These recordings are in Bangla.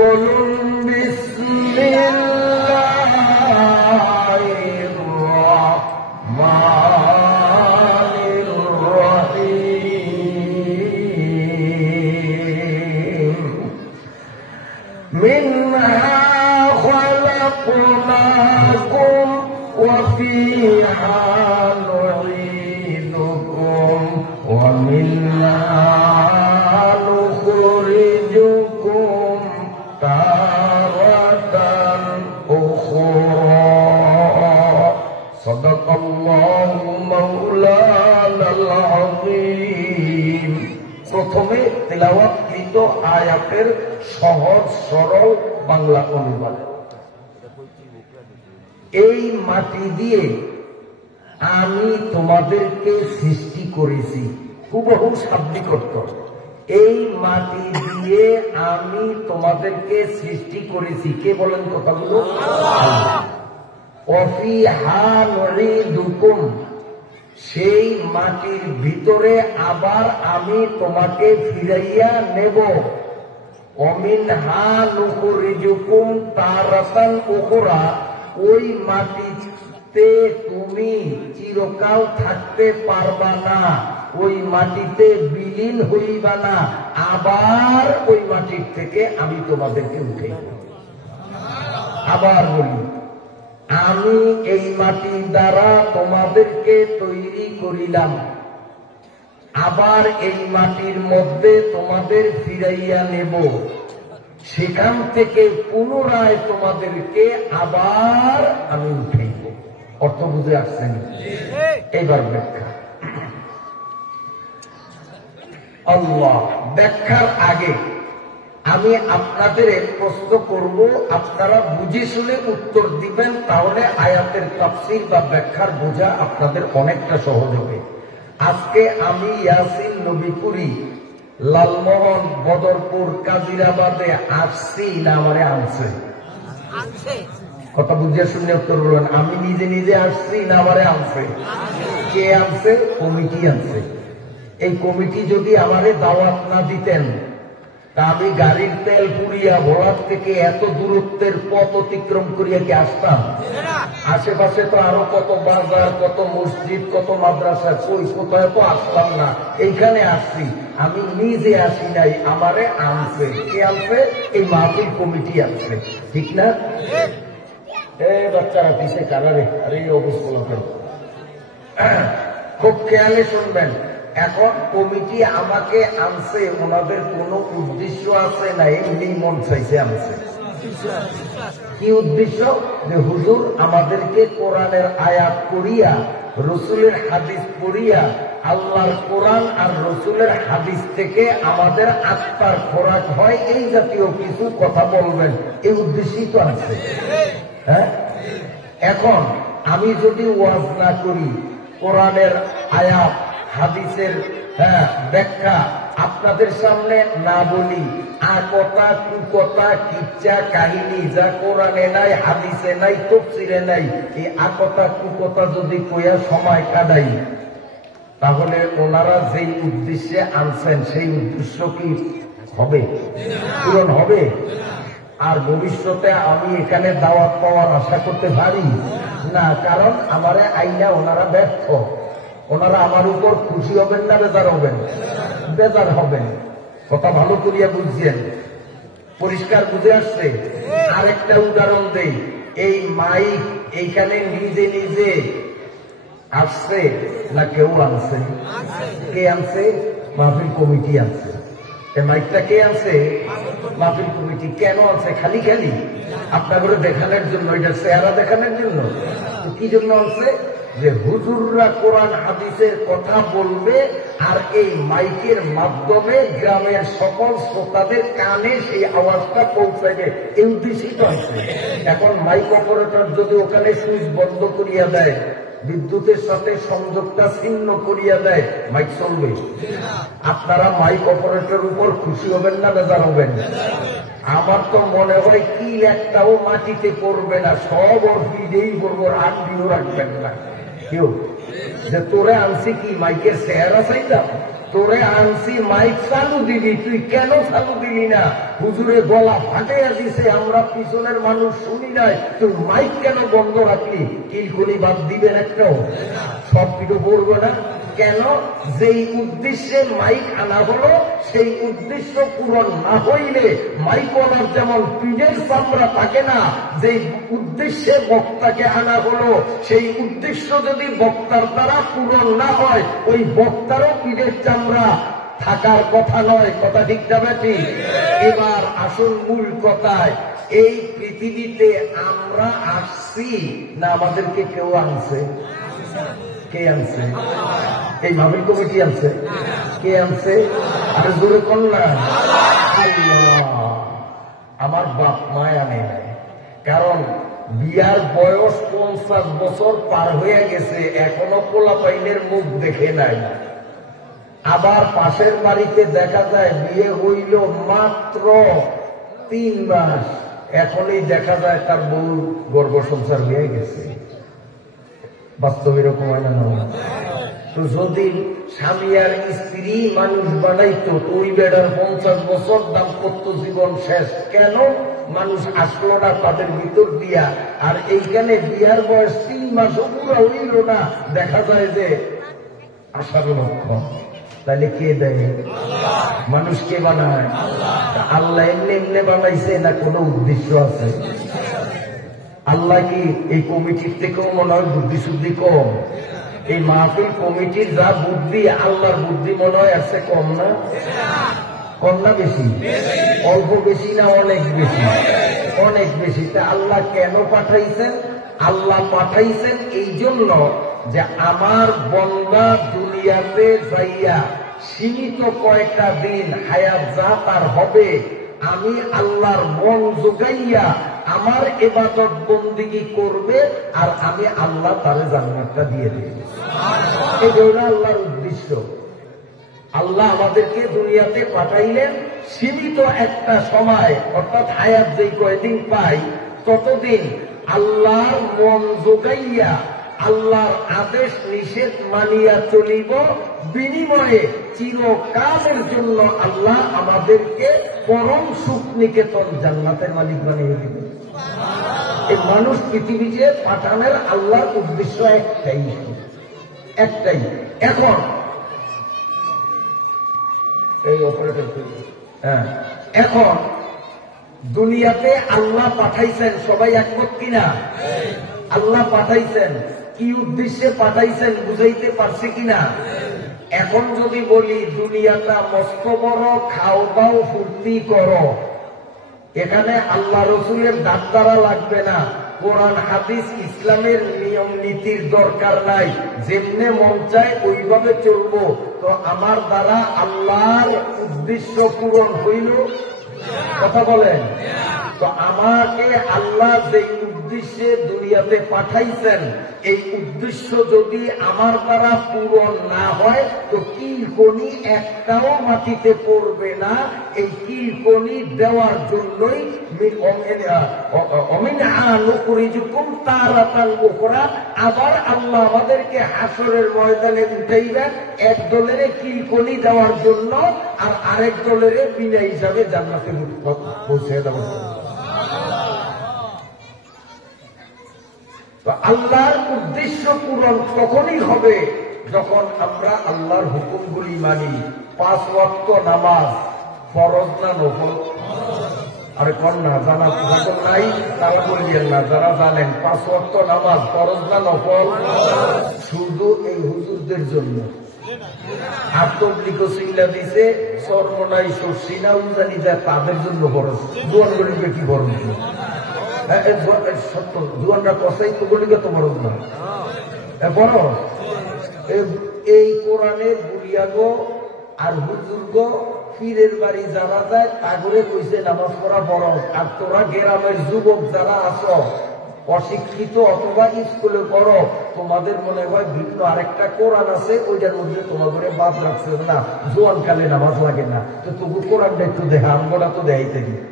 বলুন বিসমিল্লাহির রহমানির রহিম। মিনহা খালাকনাকুম ওয়া ফীহা নুঈদুকুম ওয়া মিনহা নুখরিজুকুম তারাতান উখরা। সাদাকাল্লাহু মাওলানাল আযীম। প্রথমে তেলাওয়াতকৃত আয়াতের সহজ সরল বাংলা অনুবাদ। এই মাটি দিয়ে আমি তোমাদেরকে সৃষ্টি করেছি। হুবহু শাব্দিক অর্থ, এই মাটি দিয়ে আমি তোমাদেরকে সৃষ্টি করেছি। কে বলেন কথাগুলো? ওয়াফিহা নুঈদুকুম, সেই মাটির ভিতরে আবার আমি তোমাকে ফিরাইয়া নেব। ওমিনহা নুখরিজুকুম তারাতান উখরা, ওই মাটিতে তুমি চিরকাল থাকতে পারবা না, ওই মাটিতে বিলীন হইবা না, আবার ওই মাটির থেকে আমি তোমাদেরকে উঠে। আবার বলি, আমি এই মাটির দ্বারা তোমাদেরকে তৈরি করিলাম, আবার এই মাটির মধ্যে তোমাদের ফিরাইয়া নেব, সেখান থেকে পুনরায় তোমাদেরকে আবার আমি উঠাইব। অর্থ বুঝে আসছেন? এইবার ব্যাখ্যা। আল্লাহ ব্যাখ্যার আগে আমি আপনাদের এক প্রশ্ন করব, আপনারা বুঝে শুনে উত্তর দিবেন, তাহলে আয়াতের তাফসীর বা ব্যাখ্যার বোঝা আপনাদের অনেকটা সহজ হবে। আজকে আমি ইয়াসিন নবীপুরি, লালমোহন, বদরপুর, কাজিরাবাদে আসছি না আমারে আনছে? কথা বুঝে শুনে উত্তর বলবেন। আমি নিজে নিজে আসছি না আমারে আনছে? কে আনছে? কমিটি আনছে। এই কমিটি যদি আমারে দাওয়াত না দিতেন, তা আমি গাড়ির তেল পুড়িয়া ভোলার থেকে এত দূরত্বের পথ অতিক্রম করিয়া কি আসতাম? আশেপাশে তো আরো কত বাজার, কত মসজিদ, কত মাদ্রাসা, কই কোথায় তো আসলাম না, এইখানে আসছি। আমি নিজে আসি নাই, আমারে আনছে। কে আনছে? এই মাহফিল কমিটি আনছে, ঠিক না? বাচ্চারা পিছিয়ে কারারে, আরে এই অবস্থা খুব খেয়ালে শুনবেন। এখন কমিটি আমাকে আনছে, ওনাদের কোন উদ্দেশ্য আছে না, এমনি মন চাইছে আনছে। কি উদ্দেশ্য? যে হুজুর আমাদেরকে কোরআনের আয়াত পড়িয়া, রসুলের হাদিস পড়িয়া, আল্লাহর কোরআন আর রসুলের হাদিস থেকে আমাদের আত্মার খোরাক হয়, এই জাতীয় কিছু কথা বলবেন, এই উদ্দেশ্যই তো আছে। হ্যাঁ, এখন আমি যদি ওয়াজ না করি, কোরআনের আয়াত হাদিসের ব্যাখ্যা আপনাদের সামনে না বলি, আকথা কুকথা কিচ্ছা কাহিনী যা কোরআনে নাই, হাদিসে নাই, তাফসীরে নাই, এই আকথা কুকথা যদি কইয়া সময় কাটাই, তাহলে ওনারা যেই উদ্দেশ্যে আনছেন সেই উদ্দেশ্য কি হবে? পূরণ হবে? আর ভবিষ্যতে আমি এখানে দাওয়াত পাওয়ার আশা করতে পারি না, কারণ আমারে আইনা ওনারা ব্যর্থ। ওনারা আমার উপর খুশি হবেন না বেজার হবেন? বেজার হবেন। কথা ভালো করিয়া বুঝছেন? পরিষ্কার বুঝে আসছে? আরেকটা উদাহরণ দেই। এই মাইক এইখানে নিজে নিজে আসছে না কেউ আনছে? কে আনছে? মাহফিল কমিটি আনছে। এই মাইকটা কে আনছে? মাহফিল কমিটি। কেন আনছে? খালি খালি আপনাদের দেখানোর জন্য, এটা চেহারা দেখানোর জন্য। কি জন্য আনছে? যে হুজুররা কোরআন হাদিসের কথা বলবে, আর এই মাইকের মাধ্যমে গ্রামের সকল শ্রোতাদের কানে সেই আওয়াজটা পৌঁছাবে, এই উদ্দেশ্যই তো আছে। এখন মাইক অপারেটর যদি ওখানে সুইচ বন্ধ করিয়া দেয়, বিদ্যুতের সাথে সংযোগটা ছিন্ন করিয়া দেয়, মাইক চলবে? আপনারা মাইক অপারেটর উপর খুশি হবেন না বেজার হবেন? আমার তো মনে হয় কি একটাও মাটিতে পড়বে না, সব ওর ফিডেই পড়বো, আন্ডিও রাখবেন না কেউ। যে তোরে আনছি কি মাইকের চেহারা চাইতাম? তোরে আনছি মাইক চালু দিবি, তুই কেন চালু দিলি না? হুজুরে গলা ফাটাইয়া দিছে, আমরা পিছনের মানুষ শুনি নাই, তুই মাইক কেন বন্ধ রাখলি? কিলকুলি বাদ দিবেন একটাও? সব কিছু বলবো না কেন? যেই উদ্দেশ্যে মাইক আনা হলো সেই উদ্দেশ্য পূরণ না হইলে মাইকওয়ালার যেমন পিঠের চামড়া থাকে না, যেই উদ্দেশ্যে বক্তাকে আনা হলো সেই উদ্দেশ্য যদি বক্তার দ্বারা পূরণ না হয় ওই বক্তারও পিঠের চামড়া থাকার কথা নয়। কথা ঠিক যাবে ঠিক? এবার আসল মূল কথায়, এই পৃথিবীতে আমরা আসছি না আমাদেরকে কেউ আনছে? কে আনছে? এই মাহফিল কমিটি আনছে? কে আনছে? আর জোরে কন্যা আমার বাপ মায় আনে নাই। কারণ বিয়ার বয়স 50 বছর পার হয়ে গেছে, এখনো পোলাপাইনের মুখ দেখে নাই। আবার পাশের বাড়িতে দেখা যায় বিয়ে হইল মাত্র 3 মাস, এখনই দেখা যায় তার বউ গর্ভ সংসার হয়ে গেছে। বাস্তব এরকম হয় না? তো যদি স্বামী আর স্ত্রী মানুষ বানাইতো তো ওই বেড়ার 50 বছর দাম্পত্য জীবন শেষ। কেন মানুষ আসলো না তাদের ভিতর দিয়া? আর এইখানে বিয়ার বয়স 3 মাসও পুরো হইল না, দেখা যায় যে আসার লক্ষণ। তাহলে কে দেয়? মানুষ কে বানায়? আল্লাহ এমনি এমনি বানাইছে না কোনো উদ্দেশ্য আছে? আল্লাহ কি এই কমিটির থেকেও মনে হয় বুদ্ধি শুদ্ধি কম? এই মাহফিল কমিটির যা বুদ্ধি, আল্লাহর বুদ্ধি মনে হয় আছে কম না? কম না বেশি? অল্প বেশি না অনেক বেশি? অনেক বেশি। তা আল্লাহ কেন পাঠাইছেন? আল্লাহ পাঠাইছেন এই জন্য যে আমার বান্দা দুনিয়াতে যাইয়া সীমিত কয়েকটা দিন হায়াত যা তার হবে, আমি আল্লাহর মন জোগাইয়া আমার ইবাদত বন্দেগী করবে, আর আমি আল্লাহ তার জান্নাতটা দিয়ে দেব। এই হলো আল্লাহর উদ্দেশ্য। আল্লাহ আমাদেরকে দুনিয়াতে পাঠাইলেন সীমিত একটা সময়, অর্থাৎ হায়াত যেই কয়দিন পাই ততদিন আল্লাহর মন জোগাইয়া আল্লাহর আদেশ নিষেধ মানিয়া চলিব, বিনিময়ে চিরকালের জন্য আল্লাহ আমাদেরকে পরম সুখ নিকেতন জান্নাতের মালিক বানিয়ে দিবেন। এই মানুষ পৃথিবীতে পাঠানোর আল্লাহর উদ্দেশ্য একটাই। এখন এই অপারেটর, এখন দুনিয়াতে আল্লাহ পাঠাইছেন, সবাই একমত কিনা? আল্লাহ পাঠাইছেন, কি উদ্দেশ্যে পাঠাইছেন বুঝাইতে পারছে কিনা? এখন যদি বলি দুনিয়াটা মস্ত বড়, খাও দাও ফুর্তি করো, এখানে আল্লাহ রসুলের ডাক্তারা লাগবে না, কোরআন হাদিস ইসলামের নিয়ম নীতির দরকার নাই, যেমনে মন চায় ওইভাবে চলবো, তো আমার দ্বারা আল্লাহর উদ্দেশ্য পূরণ হইল? কথা বলেন তো। আমাকে আল্লাহ যে উদ্দেশ্যে দুনিয়াতে পাঠাইছেন, এই উদ্দেশ্য যদি আমার দ্বারা পূরণ না হয় তো কিলকনি একটাও মাটিতে পড়বে না। এই কিলকনি দেওয়ার জন্যই আবার আল্লাহ আমাদেরকে হাসরের ময়দানে উঠাইবেন, এক দলের কিলকনি দেওয়ার জন্য আর আরেক দলের বিনা হিসাবে জান্নাতে পৌঁছে দেওয়ার জন্য। তো আল্লাহর উদ্দেশ্য পূরণ তখনই হবে যখন আমরা আল্লাহর হুকুমগুলি মানি। 5 ওয়াক্ত নামাজ ফরজ না নফল? আরে কন্যা জানা যখন নাই তারা বলবেন না, যারা জানেন 5 ওয়াক্ত নামাজ ফরজ না নফল? শুধু এই হুজুরদের জন্য। আর তবলিগ সিল্লা দিছে সর্বনাই সর্ষিনা উজানি যায়, তাদের জন্য ফরজ। দোয়ান গরিবে কি ফরজ? সত্য জুয়ানরা কষাই তো গলিকে তো বড় না বড়। এই কোরআনে বুড়িয়াগো আর হুজুরগো পীরের বাড়ি যারা যায় তাগরে কইছে নামাজ পড়া বড়। আর তোরা গ্রামের যুবক যারা আছো অশিক্ষিত অথবা স্কুলে পড়ো, তোমাদের মনে হয় ভিন্ন আরেকটা কোরআন আছে, ওইটার মধ্যে তোমাদের বাদ রাখছে না, জোয়ান কালে নামাজ লাগে না। তো তবু কোরআনটা একটু দেখা, আমরা তো দেখাইতে গিয়ে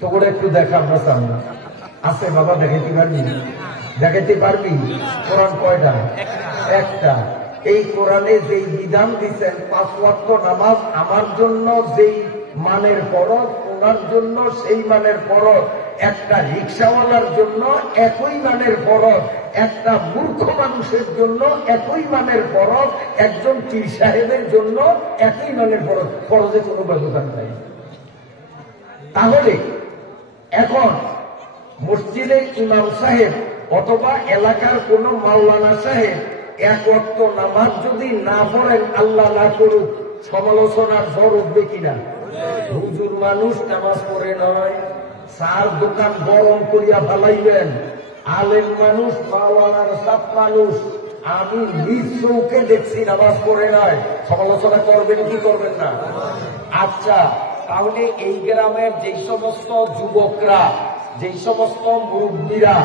তোকে একটু দেখা, আমরা চান না আছে বাবা, দেখাইতে পারবি? দেখাইতে পারবি? কোরআন কয়টা? একটা। এই কোরআনে যেই বিধান দিচ্ছেন 5 ওয়াক্ত নামাজ আমার জন্য যেই মানের ফরজ, ওনার জন্য সেই মানের ফরজ। একটা রিক্সাওয়ালার জন্য একই মানের ফরজ, একটা মূর্খ মানুষের জন্য একই মানের ফরজ, একজন পীর সাহেবের জন্য একই মানের ফরজ। ফরজে কোনো ব্যবধান নাই। তাহলে এখন মসজিদে ইমাম সাহেব অথবা এলাকার কোন মাওলানা সাহেব 1 ওয়াক্ত নামাজ যদি না পড়েন, আল্লাহ না করুক, সমালোচনার ঝড় উঠবে কিনা? হুজুর মানুষ নামাজ পড়ে নয়, চার দোকান গরম করিয়া ফালাইবেন। আলেম মানুষ, মাওলানার সাপ মানুষ, আমি নিজ চৌকে দেখছি নামাজ পড়ে নয়, সমালোচনা করবেন কি করবেন না? আচ্ছা, তাহলে এই গ্রামের যে সমস্ত যুবকরা, যে সমস্ত মুরব্বীরা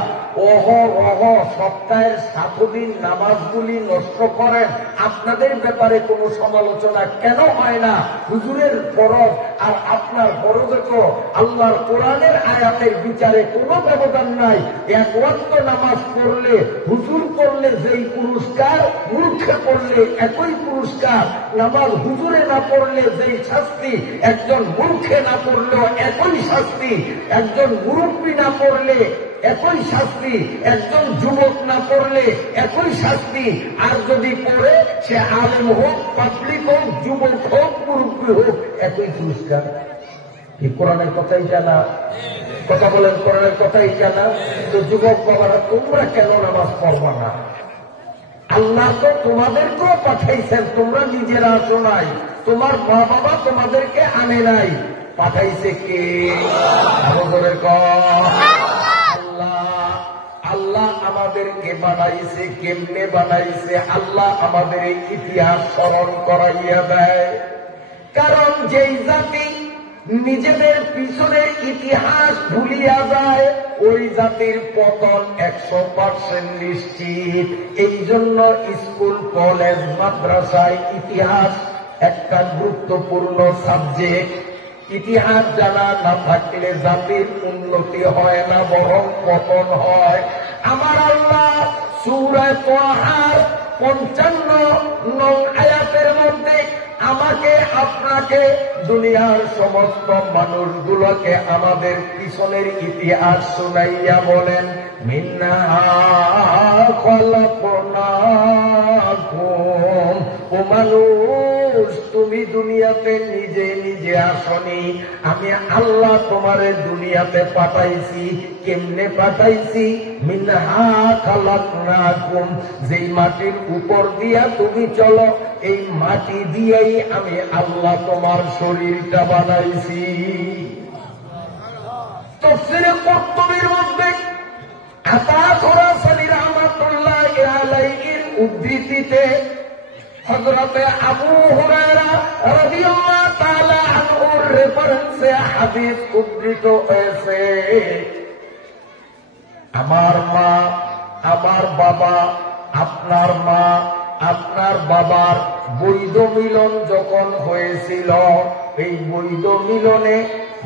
অহরহ সপ্তাহের 7 দিন নামাজগুলি নষ্ট করেন, আপনাদের ব্যাপারে কোনো সমালোচনা কেন হয় না? হুজুরের ফরজ আর আপনার ফরজে তো আল্লাহর কোরআনের আয়াতের বিচারে কোনো ব্যবধান নাই। 1 ওয়াক্ত নামাজ পড়লে, হুজুর পড়লে যেই পুরস্কার, মূর্খে পড়লে একই পুরস্কার। নামাজ হুজুরে না পড়লে যেই শাস্তি, একজন মূর্খে না পড়লেও একই শাস্তি। একজন মুরব্বী না পড়লে একই শাস্তি, একজন যুবক না পড়লে একই শাস্তি। আর যদি পড়ে সে আলেম হোক, পাবলিক হোক, যুবক হোক, মুরব্বী হোক, একই পুরস্কার। কি কোরআনের কথাই জানা? কথা বলেন, কোরআনের কথাই জানা? তো যুবক বাবারা, তোমরা কেন নামাজ পড়বা না? আল্লাহ তো তোমাদেরকেও পাঠাইছেন, তোমরা নিজেরা আসো নাই, তোমার মা বাবা তোমাদেরকে আনে নাই। পাঠাইছে কে? আল্লাহ আমাদেরকে বানাইছে। কেমনে বানাইছে? আল্লাহ আমাদের ইতিহাস স্মরণ করাইয়া দেয়। কারণ যেই জাতি নিজেদের পিছনের ইতিহাস ভুলিয়া যায়, ওই জাতির পতন 100% নিশ্চিত। এই জন্য স্কুল, কলেজ, মাদ্রাসায় ইতিহাস একটা গুরুত্বপূর্ণ সাবজেক্ট। ইতিহাস জানা না থাকলে জাতির উন্নতি হয় না, বরং পতন হয়। আমার আল্লাহ সূরা তাহার 55 নং আয়াতের মধ্যে আমাকে, আপনাকে, দুনিয়ার সমস্ত মানুষগুলোকে আমাদের পিছনের ইতিহাস শুনাইয়া বলেন, মিনহা খলাকনাকুম। ও মানুষ, তুমি দুনিয়াতে নিজে নিজে আসনি, আমি আল্লাহ তোমারে দুনিয়াতে পাঠাইছি। কেমনে পাঠাইছি? মিনহা খালাকনাকুম। যেই মাটির উপর দিয়া তুমি চলো, এই মাটি দিয়েই আমি আল্লাহ তোমার শরীরটা বানাইছি। তাফসীরে কুরতুবীর মধ্যে আতা খোরাসানী রাহমাতুল্লাহি আলাইহির উদ্ধৃতিতে হযরতে আবু হুরায়রা রাদিয়াল্লাহু তাআলা আনহুর রেফারেন্সে হাদিস উদ্ধৃত হয়েছে। আমার মা, আমার বাবা, আপনার মা, আপনার বাবার বৈধ মিলন যখন হয়েছিল, এই বৈধ মিলনে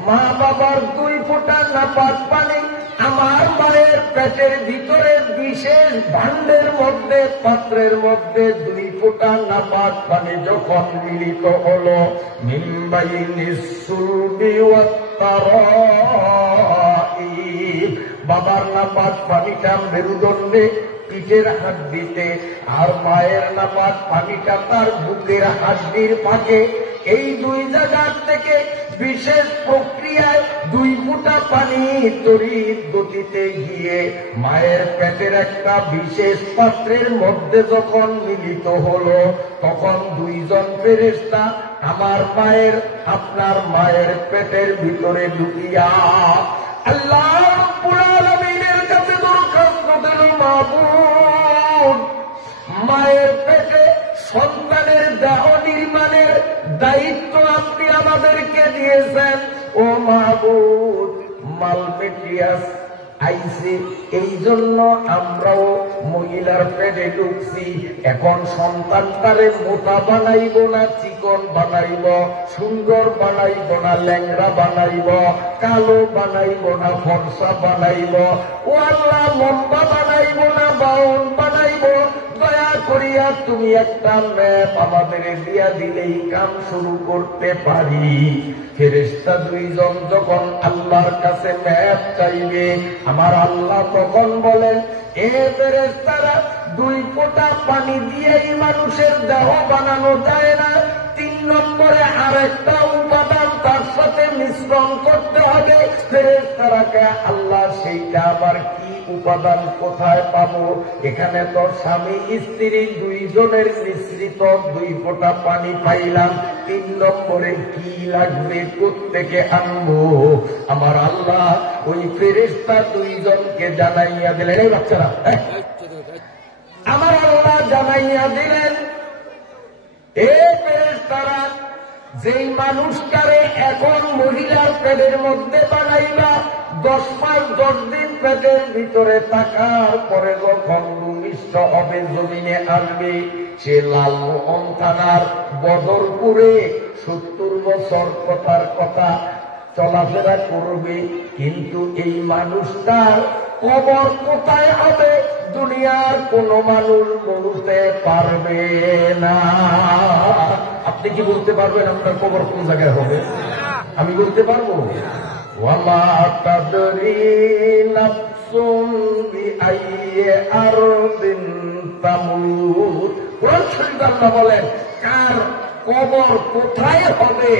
মা বাবার 2 ফোঁটা নাপাক পানি আমার মায়ের পেটের ভিতরে বিশেষ ভাণ্ডের মধ্যে, পাত্রের মধ্যে 2 ফোঁটা নাপাক পানি যখন মিলিত হলো, মিন বাইনিস সুলবি ওয়াত তারাইব, বাবার নাপাক পানিটা মেরুদণ্ডে, পিঠের হাড্ডিতে, আর মায়ের নাপাক পানিটা তার বুকের হাড্ডির ফাঁকে। এই 2 জায়গার থেকে বিশেষ প্রক্রিয়ায় 2 ফোঁটা পানি তড়িৎ গতিতে গিয়ে মায়ের পেটের একটা বিশেষ পাত্রের মধ্যে যখন মিলিত হলো, তখন 2 জন ফেরেশতা আমার মায়ের, আপনার মায়ের পেটের ভিতরে ঢুকিয়া আল্লাহ রাব্বুল আলামিনের কাছে দরখাস্ত দিল, মাবুদ, মায়ের পেটে সন্তানের দেহ নির্মাণের দায়িত্ব আপনি আমাদেরকে দিয়েছেন। ও মাবুদ, মালমেটিয়াস আইছে, এই জন্য আমরাও মহিলার পেটে ঢুকছি। এখন সন্তানটারে মোটা বানাইব না চিকন বানাইব, সুন্দর বানাইব না ল্যাংড়া বানাইব, কালো বানাইব না ফর্সা বানাইব, ও আল্লাহ লম্বা বানাইব না বাউন বানাইব, দয়া করিয়া তুমি একটা ম্যাপ আমাদের দিয়া দিলেই কাম শুরু করতে পারি। ফেরেশতা দুইজন যখন আল্লাহর কাছে ম্যাপ চাইবে, আমার আল্লাহ তখন বলেন, এ ফেরেশতারা, 2 ফোঁটা পানি দিয়েই মানুষের দেহ বানানো যায় না। 3 নম্বরে আরেকটা উপাদান তার সাথে মিশ্রণ করতে হবে। ফেরেশতারাকে আল্লাহ সেইটা আবার কি উপাদান কোথায় পাবো? এখানে তো স্বামী স্ত্রী 2 জনের মিশ্রিত 2 ফোঁটা পানি পাইলাম, 3 নম্বরে কি লাগবে, কোত্থেকে আনবো? আমার আল্লাহ ওই ফেরেশতা 2 জনকে জানাইয়া দিলেন। এই বাচ্চারা, আমার আল্লাহ জানাইয়া দিলেন, এ ফেরেশতারা, যেই মানুষটারে এখন মহিলার পেটের মধ্যে বানাইবা, 10 মাস 10 দিন পেটের ভিতরে থাকার পরে যখন ভূমিষ্ঠ হবে, জমিনে আসবে, সে লালমোহন থানার বদরপুরে 70 বছর কথার কথা চলাফেরা করবে। কিন্তু এই মানুষটার কবর কোথায় হবে? দুনিয়ার কোন মানুষ বলতে পারবে না। আপনি কি বলতে পারবেন আপনার কবর কোন জায়গায় হবে? আমি বলতে পারবো? ওয়ামা তাদরি নাফসুন বিআইয়ি আরদিন তামুত। কোরআন শরীফে আল্লাহ বলেন, কার কবর কোথায় হবে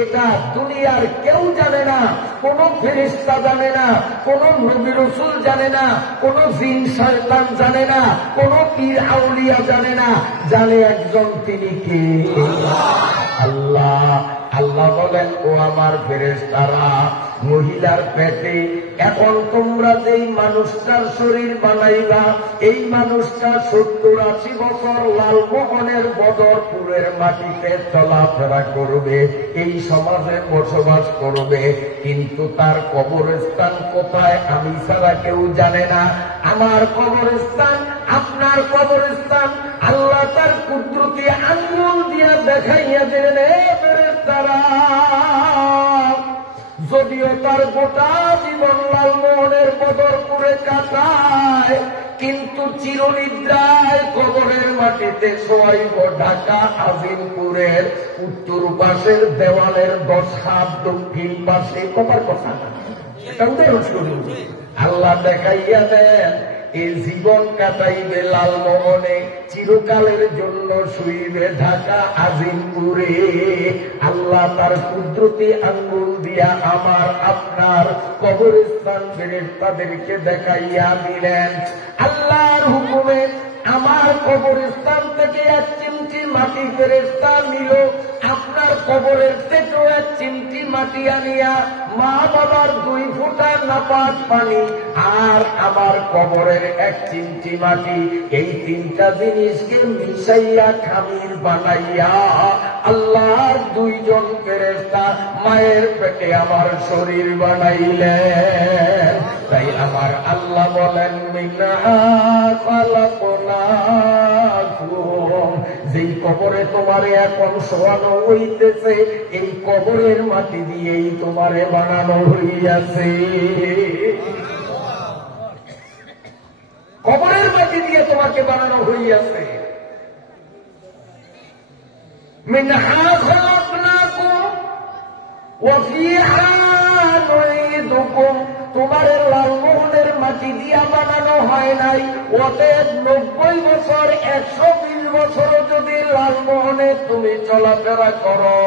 এটা দুনিয়ার কেউ জানে না। কোন ফেরেশতা জানে না, কোন নবী রাসূল জানে না, কোন জিন শয়তান জানে না, কোন পীর আউলিয়া জানে না। জানে একজন, তিনি কে? আল্লাহ। আল্লাহ বলেন, ও আমার ফেরেশতারা, মহিলার পেটে এখন তোমরা যেই মানুষটার শরীর বানাইবা, এই মানুষটা 70-80 বছর লালমোহনের বদরপুরের মাটিতে চলাফেরা করবে, এই সমাজে বসবাস করবে। কিন্তু তার কবরস্থান কোথায় আমি ছাড়া কেউ জানে না। আমার কবরস্থান, আপনার কবরস্থান আল্লাহ তার কুদরতি আঙ্গুল দিয়া দেখাইয়া দিলেন। ফেরেশতারা, যদিও তার গোটা জীবন লালমোহনের বদরপুরে কাটায়, কিন্তু চিরনিদ্রায় কবরের মাটিতে শোয়াইব ঢাকা আজিমপুরের উত্তর পাশের দেওয়ালের 10 হাত দক্ষিণ পাশে। কবার কথা এটা উদাহরণ আল্লাহ দেখাইয়া দেন। এই জীবন কাটাইবে লালমোহনে, চিরকালের জন্য শুইবে ঢাকা আজিমপুরে। আল্লাহ তার কুদরতি আঙ্গুল দিয়া আমার আপনার কবরস্থান ফেরেশতাদেরকে দেখাইয়া দিলেন। আল্লাহর হুকুমে আমার কবরস্থান থেকে 1 চিমটি মাটি ফেরেশতা নিল, আপনার কবরের থেকেও 1 চিমটি মাটি আনিয়া মা বাবার 2 ফোঁটা নাপাক পানি আর আমার কবরের 1 চিমটি মাটি, এই 3টা জিনিসকে মিশাইয়া খামির বানাইয়া আল্লাহর 2 জন ফেরেশতা মায়ের পেটে আমার শরীর বানাইলেন। তাই আমার আল্লাহ বলেন, মিনহা খালাকনাকুম, যেই কবরে তোমারে এখন শোয়ানো হইতেছে, এই কবরের মাটি দিয়েই তোমারে বানানো হইয়াছে। কবরের মাটি দিয়ে তোমাকে বানানো হইয়াছে। মিনহা খালাকনাকুম ওয়া ফিহা নুঈদুকুম, তোমার লালমোহনের মাটি দিয়া বানানো হয় নাই। অতএব 90 বছর 120 বছর যদি লালমোহনে তুমি চলাফেরা করো,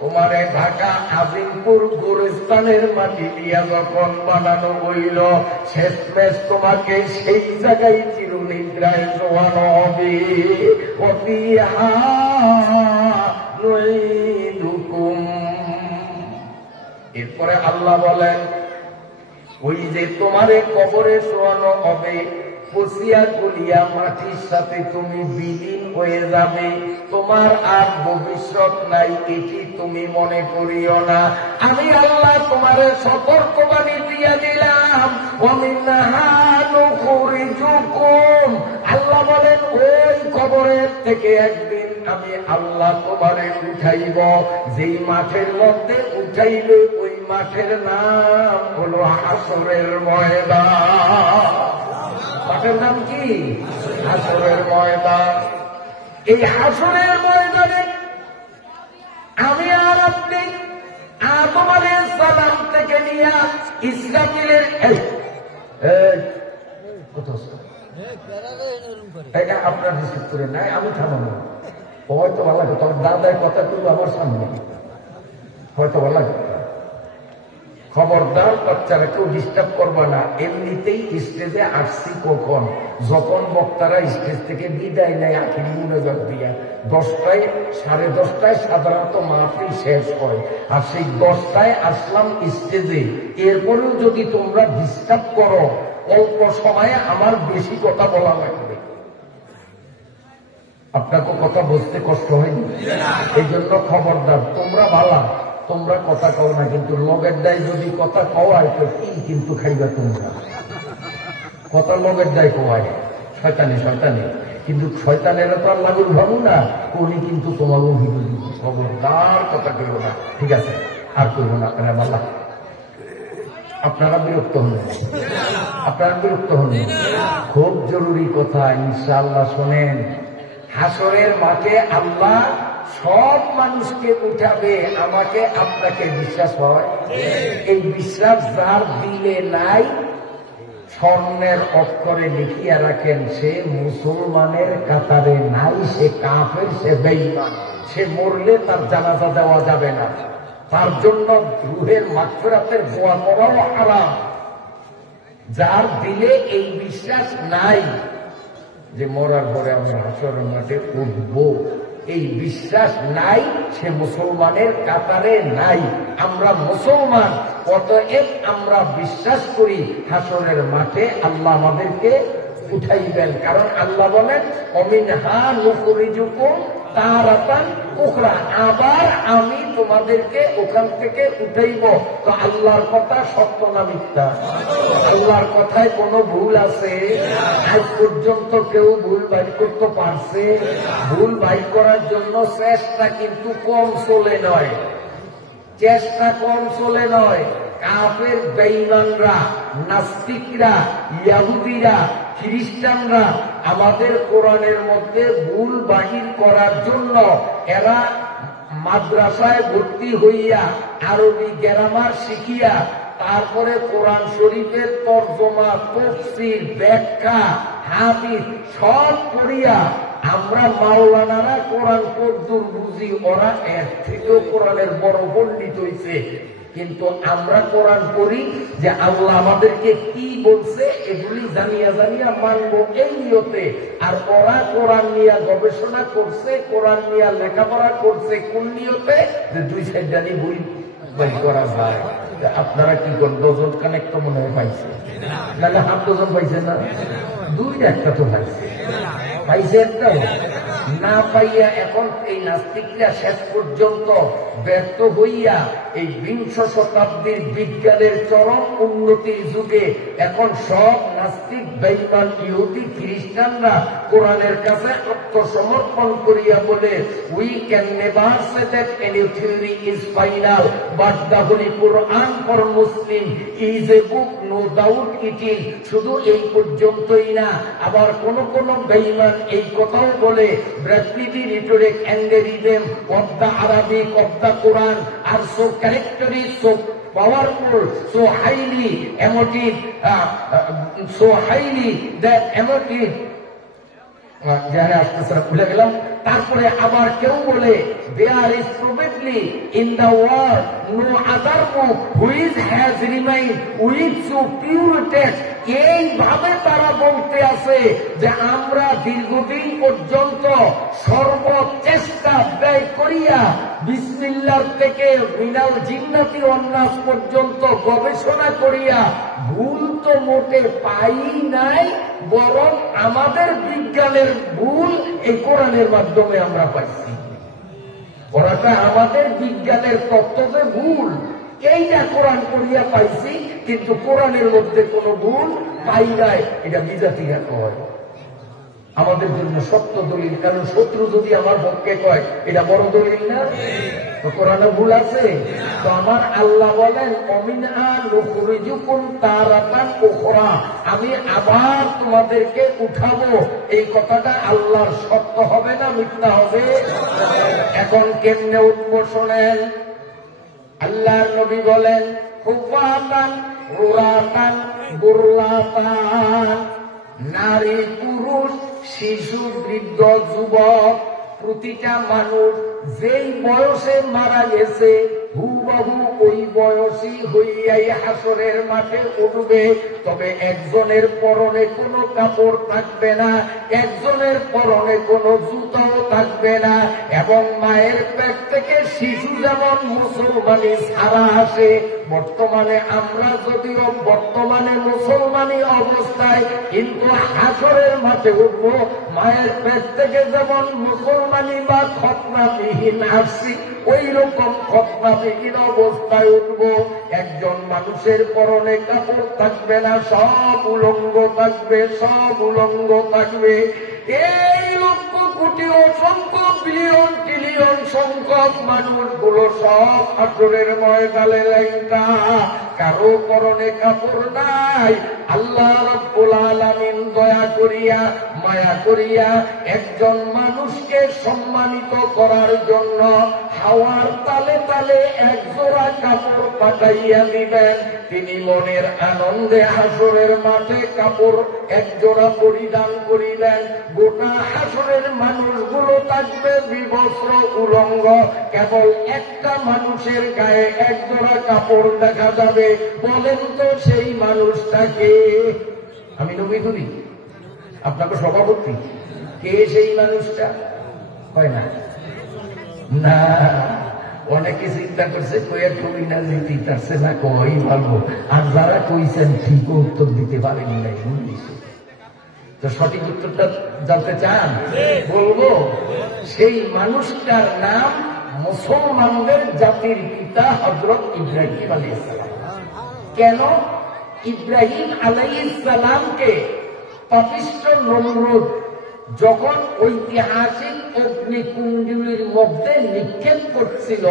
তোমারে ঢাকা আজিমপুর গুরস্থানের মাটি দিয়া যখন বানানো হইল, শেষমেশ তোমাকে সেই জায়গায় চিরনিদ্রায় শোয়ানো হবে। ওয়াফিহা নুঈদুকুম। এরপরে আল্লাহ বলেন, ওই যে তোমারে কবরে শোয়ানো হবে, পচিয়া গলিয়া মাটির সাথে তুমি বিলীন হয়ে যাবে, তোমার আর ভবিষ্যৎ নাই, এটি তুমি মনে করিও না। আমি আল্লাহ তোমারে সতর্কবাণী দিয়া দিলাম। ওয়ামিনহা নুখরিজুকুম, আল্লাহ বলেন, ওই কবরের থেকে একদিন আমি আল্লাহ তোমারে উঠাইব। যেই মাঠের মধ্যে উঠাইবে, ওই মাঠের নাম হলো হাসরের ময়দান। মাঠের নাম কি? হাসরের ময়দান। এই হাসরের ময়দানে আমি আর আপনি আদম আলাইহিস সালাম থেকে নিয়ে ইসরাফিলের আপনার রিসিভ করে নাই, আমি থামাবো হয়তো ভালো লাগে। তোমার দাদার কথা তুলবো আমার সামনে, হয়তো ভালো লাগে। খবরদার বাচ্চারা কেউ ডিস্টার্ব করবা না। এমনিতেই স্টেজে আসছি কখন, যখন বক্তারা স্টেজ থেকে বিদায় নেয় আখিরি মোনাজাত দিয়া 10টায় 10:30 সাধারণত মাহফিল শেষ হয়, আর সেই 10টায় আসলাম স্টেজে। এরপরেও যদি তোমরা ডিস্টার্ব করো, অল্প সময়ে আমার বেশি কথা বলা লাগবে। আপনাকে কথা বুঝতে কষ্ট হয়নি? এই জন্য খবরদার, তোমরা ভালা, তোমরা কথা কও না, কিন্তু লগের দায় যদি কথা কওয়ায় তো কি কিন্তু খাইবা তোমরা। কথা লগের দায় কওয়ায় শয়তানি শয়তানি, কিন্তু শয়তানেরা তো আর লাগুর ভাবু না, উনি কিন্তু তোমার অভিযোগ। খবরদার কথা কেউ না, ঠিক আছে? আর করব না আপনারা ভালা। আপনারা বিরক্ত হন, আপনারা বিরক্ত হন। খুব জরুরি কথা, ইনশাআল্লাহ শোনেন। হাসরের মাঠে আল্লাহ সব মানুষকে উঠাবে, আমাকে আপনাকে বিশ্বাস হয়? এই বিশ্বাস যার দিলে নাই, স্বর্ণের অক্ষরে লিখিয়া রাখেন, সে মুসলমানের কাতারে নাই, সে কাফের, সে বেঈমান। সে মরলে তার জানাজা দেওয়া যাবে না, তার জন্য রুহের মাগফিরাতের দোয়া করাও হারাম। যার দিলে এই বিশ্বাস নাই যে মরার পরে আমরা হাসরের মাঠে উঠবো, এই বিশ্বাস নাই, সে মুসলমানের কাতারে নাই। আমরা মুসলমান, অতএব আমরা বিশ্বাস করি হাসরের মাঠে আল্লাহ আমাদেরকে উঠাইবেন। কারণ আল্লাহ বলেন অমিনহা নুখরিজুকুম তারাতান উখরা, আবার আমি তোমাদেরকে ওখান থেকে উঠাইব। তো আল্লাহর কথা সত্য না মিথ্যা? আল্লাহর কথায় কোনো ভুল আছে? আজ পর্যন্ত কেউ ভুল বাইর করতে পারছে? ভুল বাইর করার জন্য চেষ্টা কিন্তু কম চলে নয়, চেষ্টা কম চলে নয়। কাফের বেঈমানরা, নাস্তিকরা, ইহুদিরা, খ্রিস্টানরা আমাদের কোরআনের মধ্যে ভুল বাহির করার জন্য এরা মাদ্রাসায় ভর্তি হইয়া আরবি গ্রামার শিখিয়া তারপরে কোরআন শরীফের তরজমা, তাফসীর, ব্যাখ্যা, হাদিস সব পড়িয়া আমরা মাওলানারা কোরআন কদ্দুর বুঝি, ওরা এর থেকেও কোরআনের বড় পণ্ডিত হইছে। কিন্তু আমরা কোরআন পড়ি যে আল্লাহ আমাদেরকে কি বলছে এগুলি জানিয়া জানিয়া মানবো এই নিয়তে। আর ওরা কোরআন নিয়ে গবেষণা করছে, কোরআন নিয়ে লেখাপড়া করছে কোন নিয়তে? যে 2 সাইড জানি বই বই করা যায়। আপনারা কি করেন? ডজন খানেক তো মনে হয় পাইছে, নাহলে হাফ ডজন পাইছে না? 2-1টা তো পাইছে, পাইছে একটা না পাইয়া এখন এই নাস্তিকরা শেষ পর্যন্ত ব্যর্থ হইয়া এই 20 শতাব্দীর বিজ্ঞানের চরম উন্নতির যুগে এখন সব নাস্তিক, বেঈমান, ইহুদি, খ্রিস্টানরা কোরআনের কাছে আত্মসমর্পণ করিয়া বলে we can never say that any theory is final but the holy Quran for Muslim is a book no doubt it is. শুধু এই পর্যন্তই না, আবার কোন কোন বেঈমান এই কথাও বলে Rapidly rhetoric and the rhythm of the Arabic of the Quran are so characteristic, so powerful, so highly emotive, that emotive. ভুলে গেলাম। তারপরে আবার কেউ বলে there is probably in the world no other book which has remained with so pure text. এইভাবে তারা বলতে আছে যে আমরা দীর্ঘদিন পর্যন্ত সর্বচেষ্টা ব্যয় করিয়া বিসমিল্লাহ থেকে মিনাল জিন্নাতি ওয়ান্নাস পর্যন্ত গবেষণা করিয়া ভুল তো মোটে পাই নাই, বরং আমাদের বিজ্ঞানের ভুল এই কোরআনের মাধ্যমে আমরা পাইছি। ওরাটা আমাদের বিজ্ঞানের তত্ত্বে ভুল, এইটা কোরআন পড়িয়া পাইছি, কিন্তু কোরআনের মধ্যে কোনো ভুল পাই নাই। এটা বিজাতিরা কয় আমাদের জন্য সত্য দলিল। কারণ শত্রু যদি আমার পক্ষে কয় এটা বড় দলিল না? কোরআনে ভুল আছে? তো আমার আল্লাহ বলেন অমিনহা নুখরিজুকুম তারাতান উখরা, আমি আবার তোমাদেরকে উঠাবো। এই কথাটা আল্লাহর সত্য হবে না মিথ্যা হবে? এখন কেমনে উঠবো শোনেন। আল্লাহর নবী বলেন হুফাতান উরাতান বুরলাতান, নারী পুরুষ শিশু বৃদ্ধ যুবক প্রতিটা মানুষ যেই বয়সে মারা গেছে হুবহু ওই বয়সী হইয়াই হাসরের মাঠে উঠবে। তবে একজনের পরনে কোনো কাপড় থাকবে না, একজনের পরনে কোনো জুতাও থাকবে না, এবং মায়ের পেট থেকে শিশু যেমন মুসলমানি ছাড়া আসে, বর্তমানে আমরা যদিও বর্তমানে মুসলমানি অবস্থায়, কিন্তু হাসরের মাঠে উঠবো মায়ের পেট থেকে যেমন মুসলমানি বা খতনাবিহীন আসছি ওই রকম খতনাবিহীন অবস্থায় উঠবো। একজন মানুষের পরনে কাপড় থাকবে না, সব উলঙ্গ থাকবে, সব উলঙ্গ থাকবে। এই লক্ষ কোটি অসংখ্য বিলিয়ন ট্রিলিয়ন সংখ্যক মানুষগুলো সব হাসরের ময়দানে লেঙ্গা, কারো পরনে কাপড় নাই। আল্লাহ রাব্বুল আলামিন দয়া করিয়া মায়া করিয়া একজন মানুষকে সম্মানিত করার জন্য হাওয়ার তালে তালে এক জোড়া কাপড় পাঠাইয়া দিবেন। তিনি মনের আনন্দে হাসরের মাঠে কাপড় এক জোড়া পরিধান করিবেন। গোটা হাসরের মানুষগুলো থাকবে বিবস্ত্র উলঙ্গ, কেবল একটা মানুষের গায়ে এক জোড়া কাপড় দেখা যাবে। বলেন তো সেই মানুষটাকে? আমি নবী ধরি আপনাকে সভাপতি, কে সেই মানুষটা? হয় না না, অনেকে চিন্তা করছে কইয়া কবি না যেতে পারছে না, কই ভালো। আর যারা কইছেন ঠিক উত্তর দিতে পারেনি নাই, বুঝলিছে তো সঠিক উত্তরটা জানতে চান? বলবো সেই মানুষটার নাম মুসলমানদের জাতির পিতা হযরত ইব্রাহিম আলাইহিস সালাম। কেন? ইব্রাহিম আলাইহিস সালামকে পাপিষ্ঠ নমরুদ যখন ঐতিহাসিক অগ্নিকুণ্ডলীর মধ্যে নিক্ষেপ করছিল,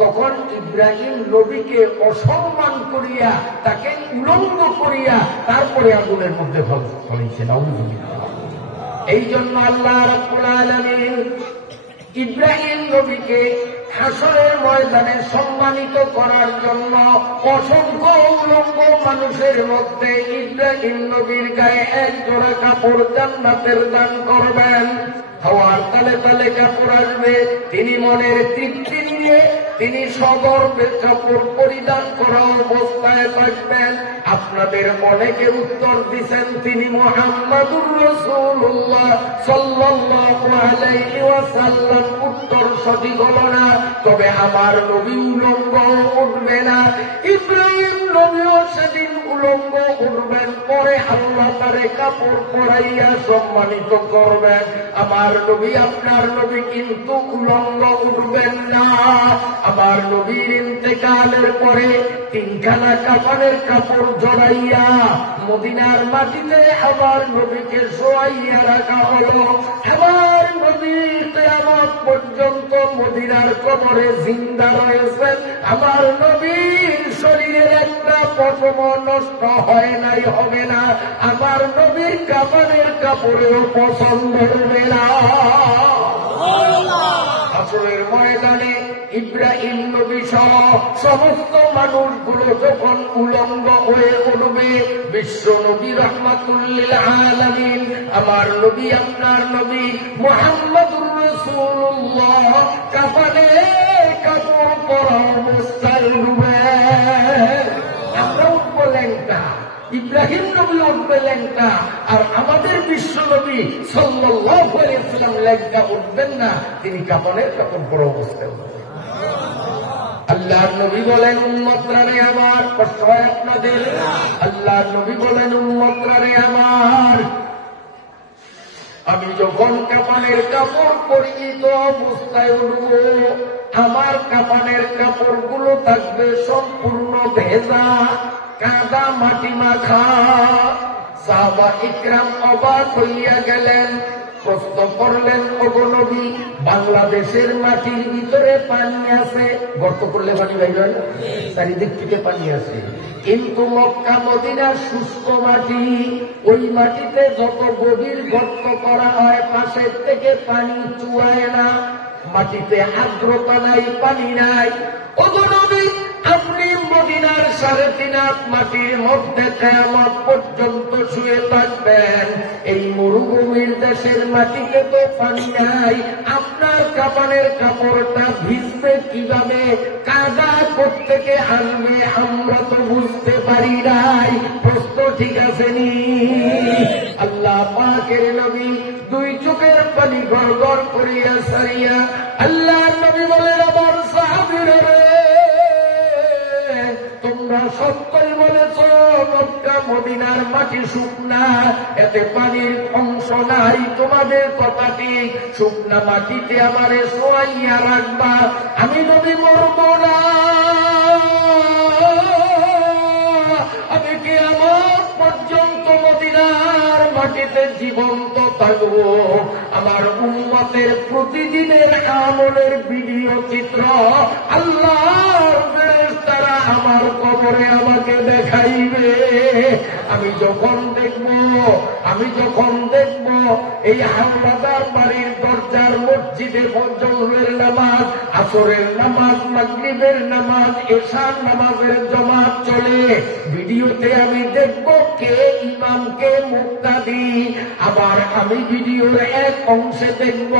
তখন ইব্রাহিম নবীকে অসম্মান করিয়া তাকে উলঙ্গ করিয়া তারপরে আগুনের মধ্যে ফলাইছে। এই জন্য আল্লাহ রাব্বুল আলামিন ইব্রাহিম নবীকে হাসরের ময়দানে সম্মানিত করার জন্য অসংখ্য উলঙ্গ মানুষের মধ্যে ইব্রাহিম নবীর গায়ে এক জোড়া কাপড় জান্নাতের দান করবেন। হাওয়ার তালে তালে কাপড় আসবে, তিনি মনের তৃপ্তি নিয়ে তিনি সগর্বে কাপড় পরিধান করা অবস্থায় থাকবেন। আপনাদের অনেকে উত্তর দিচ্ছেন তিনি মুহাম্মাদুর রাসূলুল্লাহ সাল্লাল্লাহু আলাইহি ওয়াসাল্লাম। উত্তর সঠিক হলো না, তবে আমার নবী উলঙ্গ উঠবে না। ইব্রাহিম নবীও সেদিন উলঙ্গ উঠবেন, পরে আল্লাহ তারে কাপড় পরাইয়া সম্মানিত করবেন। আমার নবী আপনার নবী কিন্তু উলঙ্গ উঠবেন না। আমার নবীর ইন্তেকালের পরে তিনখানা কাফনের কাপড় জড়াইয়া মদিনার মাটিতে আবার নবীকে শোয়াইয়া রাখা হলো। এবার নবী কিয়ামত পর্যন্ত মদিনার কবরে জিন্দা রয়েছেন। আমার নবীর শরীরের একটা পশম নষ্ট হয় নাই, হবে না। আমার নবীর কাফনের কাপড়েও পছন্দ হবে না। হাসরের ময়দানে ইব্রাহিম নবী সহ সমস্ত মানুষগুলো যখন উলঙ্গ হয়ে উঠবে, বিশ্ব নবী রাহমাতুল লিল আলামিন আমার নবী আপনার নবী মুহাম্মাদুর রাসূলুল্লাহ কাফনে কাপড় পরা অবস্থায় উঠবে। আমরা উঠবো ল্যাংটা, ইব্রাহিম নবী উঠবে ল্যাংটা, আর আমাদের বিশ্ব নবী সাল্লাল্লাহু আলাইহি ওয়াসাল্লাম ল্যাংটা উঠবেন না, তিনি কাফনের কাপড় পরা অবস্থায় উঠবেন। আল্লাহর নবী বলেন উম্মতরা রে আমার, কষ্ট হয় আপনাদের? আল্লাহর নবী বলেন উম্মতরা রে আমার, আমি যখন কাফনের কাপড় পরিহিত অবস্থায় উঠব, আমার কাফনের কাপড়গুলো থাকবে সম্পূর্ণ ভেজা, কাদা মাটি মাখা। সাহাবা ইকরাম অবাক হইয়া গেলেন, প্রশ্ন করলেন, ওগো নবী, বাংলাদেশের মাটির ভিতরে পানি আছে, গর্ত করলে পানি বাইর হয়, চারিদিক থেকে পানি আছে, কিন্তু মক্কা মদিনার শুষ্ক মাটি, ওই মাটিতে যত গভীর গর্ত করা হয় পাশের থেকে পানি চুয়ায় না, মাটিতে আর্দ্রতা নাই, পানি নাই। ওগো নবী, আপনি মদিনার 3.5 হাত মাটির মধ্যে কিয়ামত পর্যন্ত শুয়ে থাকবেন, এই মরুভূমির দেশের মাটিতে তো পানি নাই, আপনার কাফনের কাপড়টা ভিজবে কিভাবে, কাদা কোত্থেকে আনবে আমরা তো বুঝতে পারি নাই। প্রশ্ন ঠিক আছে নি? আল্লাহ পাকের নবী 2 চোখের পানি গড়গড় করিয়া সারিয়া আল্লাহ নবী বলেন, আমার সাহাবীরা রে, তোমরা সত্যই বলেছ মক্কা মদিনার মাটি শুকনা, এতে পানির অংশ নাই, তোমাদের কথা ঠিক, শুকনা মাটিতে আমারে শোয়াইয়া রাখবা, আমি নবী মরব না, আমি কিয়ামত পর্যন্ত মদিনার মাটিতে জীবন্ত থাকবো। আমার উম্মতের প্রতিদিনের আমলের ভিডিও চিত্র আল্লাহর ফেরেশতারা আমার কবরে আমাকে দেখাইবে। আমি যখন দেখব এই হামলাদার বাড়ির দরজার মসজিদে ফজরের নামাজ, আসরের নামাজ, মাগরিবের নামাজ, এশার নামাজের জামাত চলে, ভিডিওতে আমি দেখব কে ইমাম কে মুক্তাদি। আবার আমি ভিডিওর এক অংশে দেখব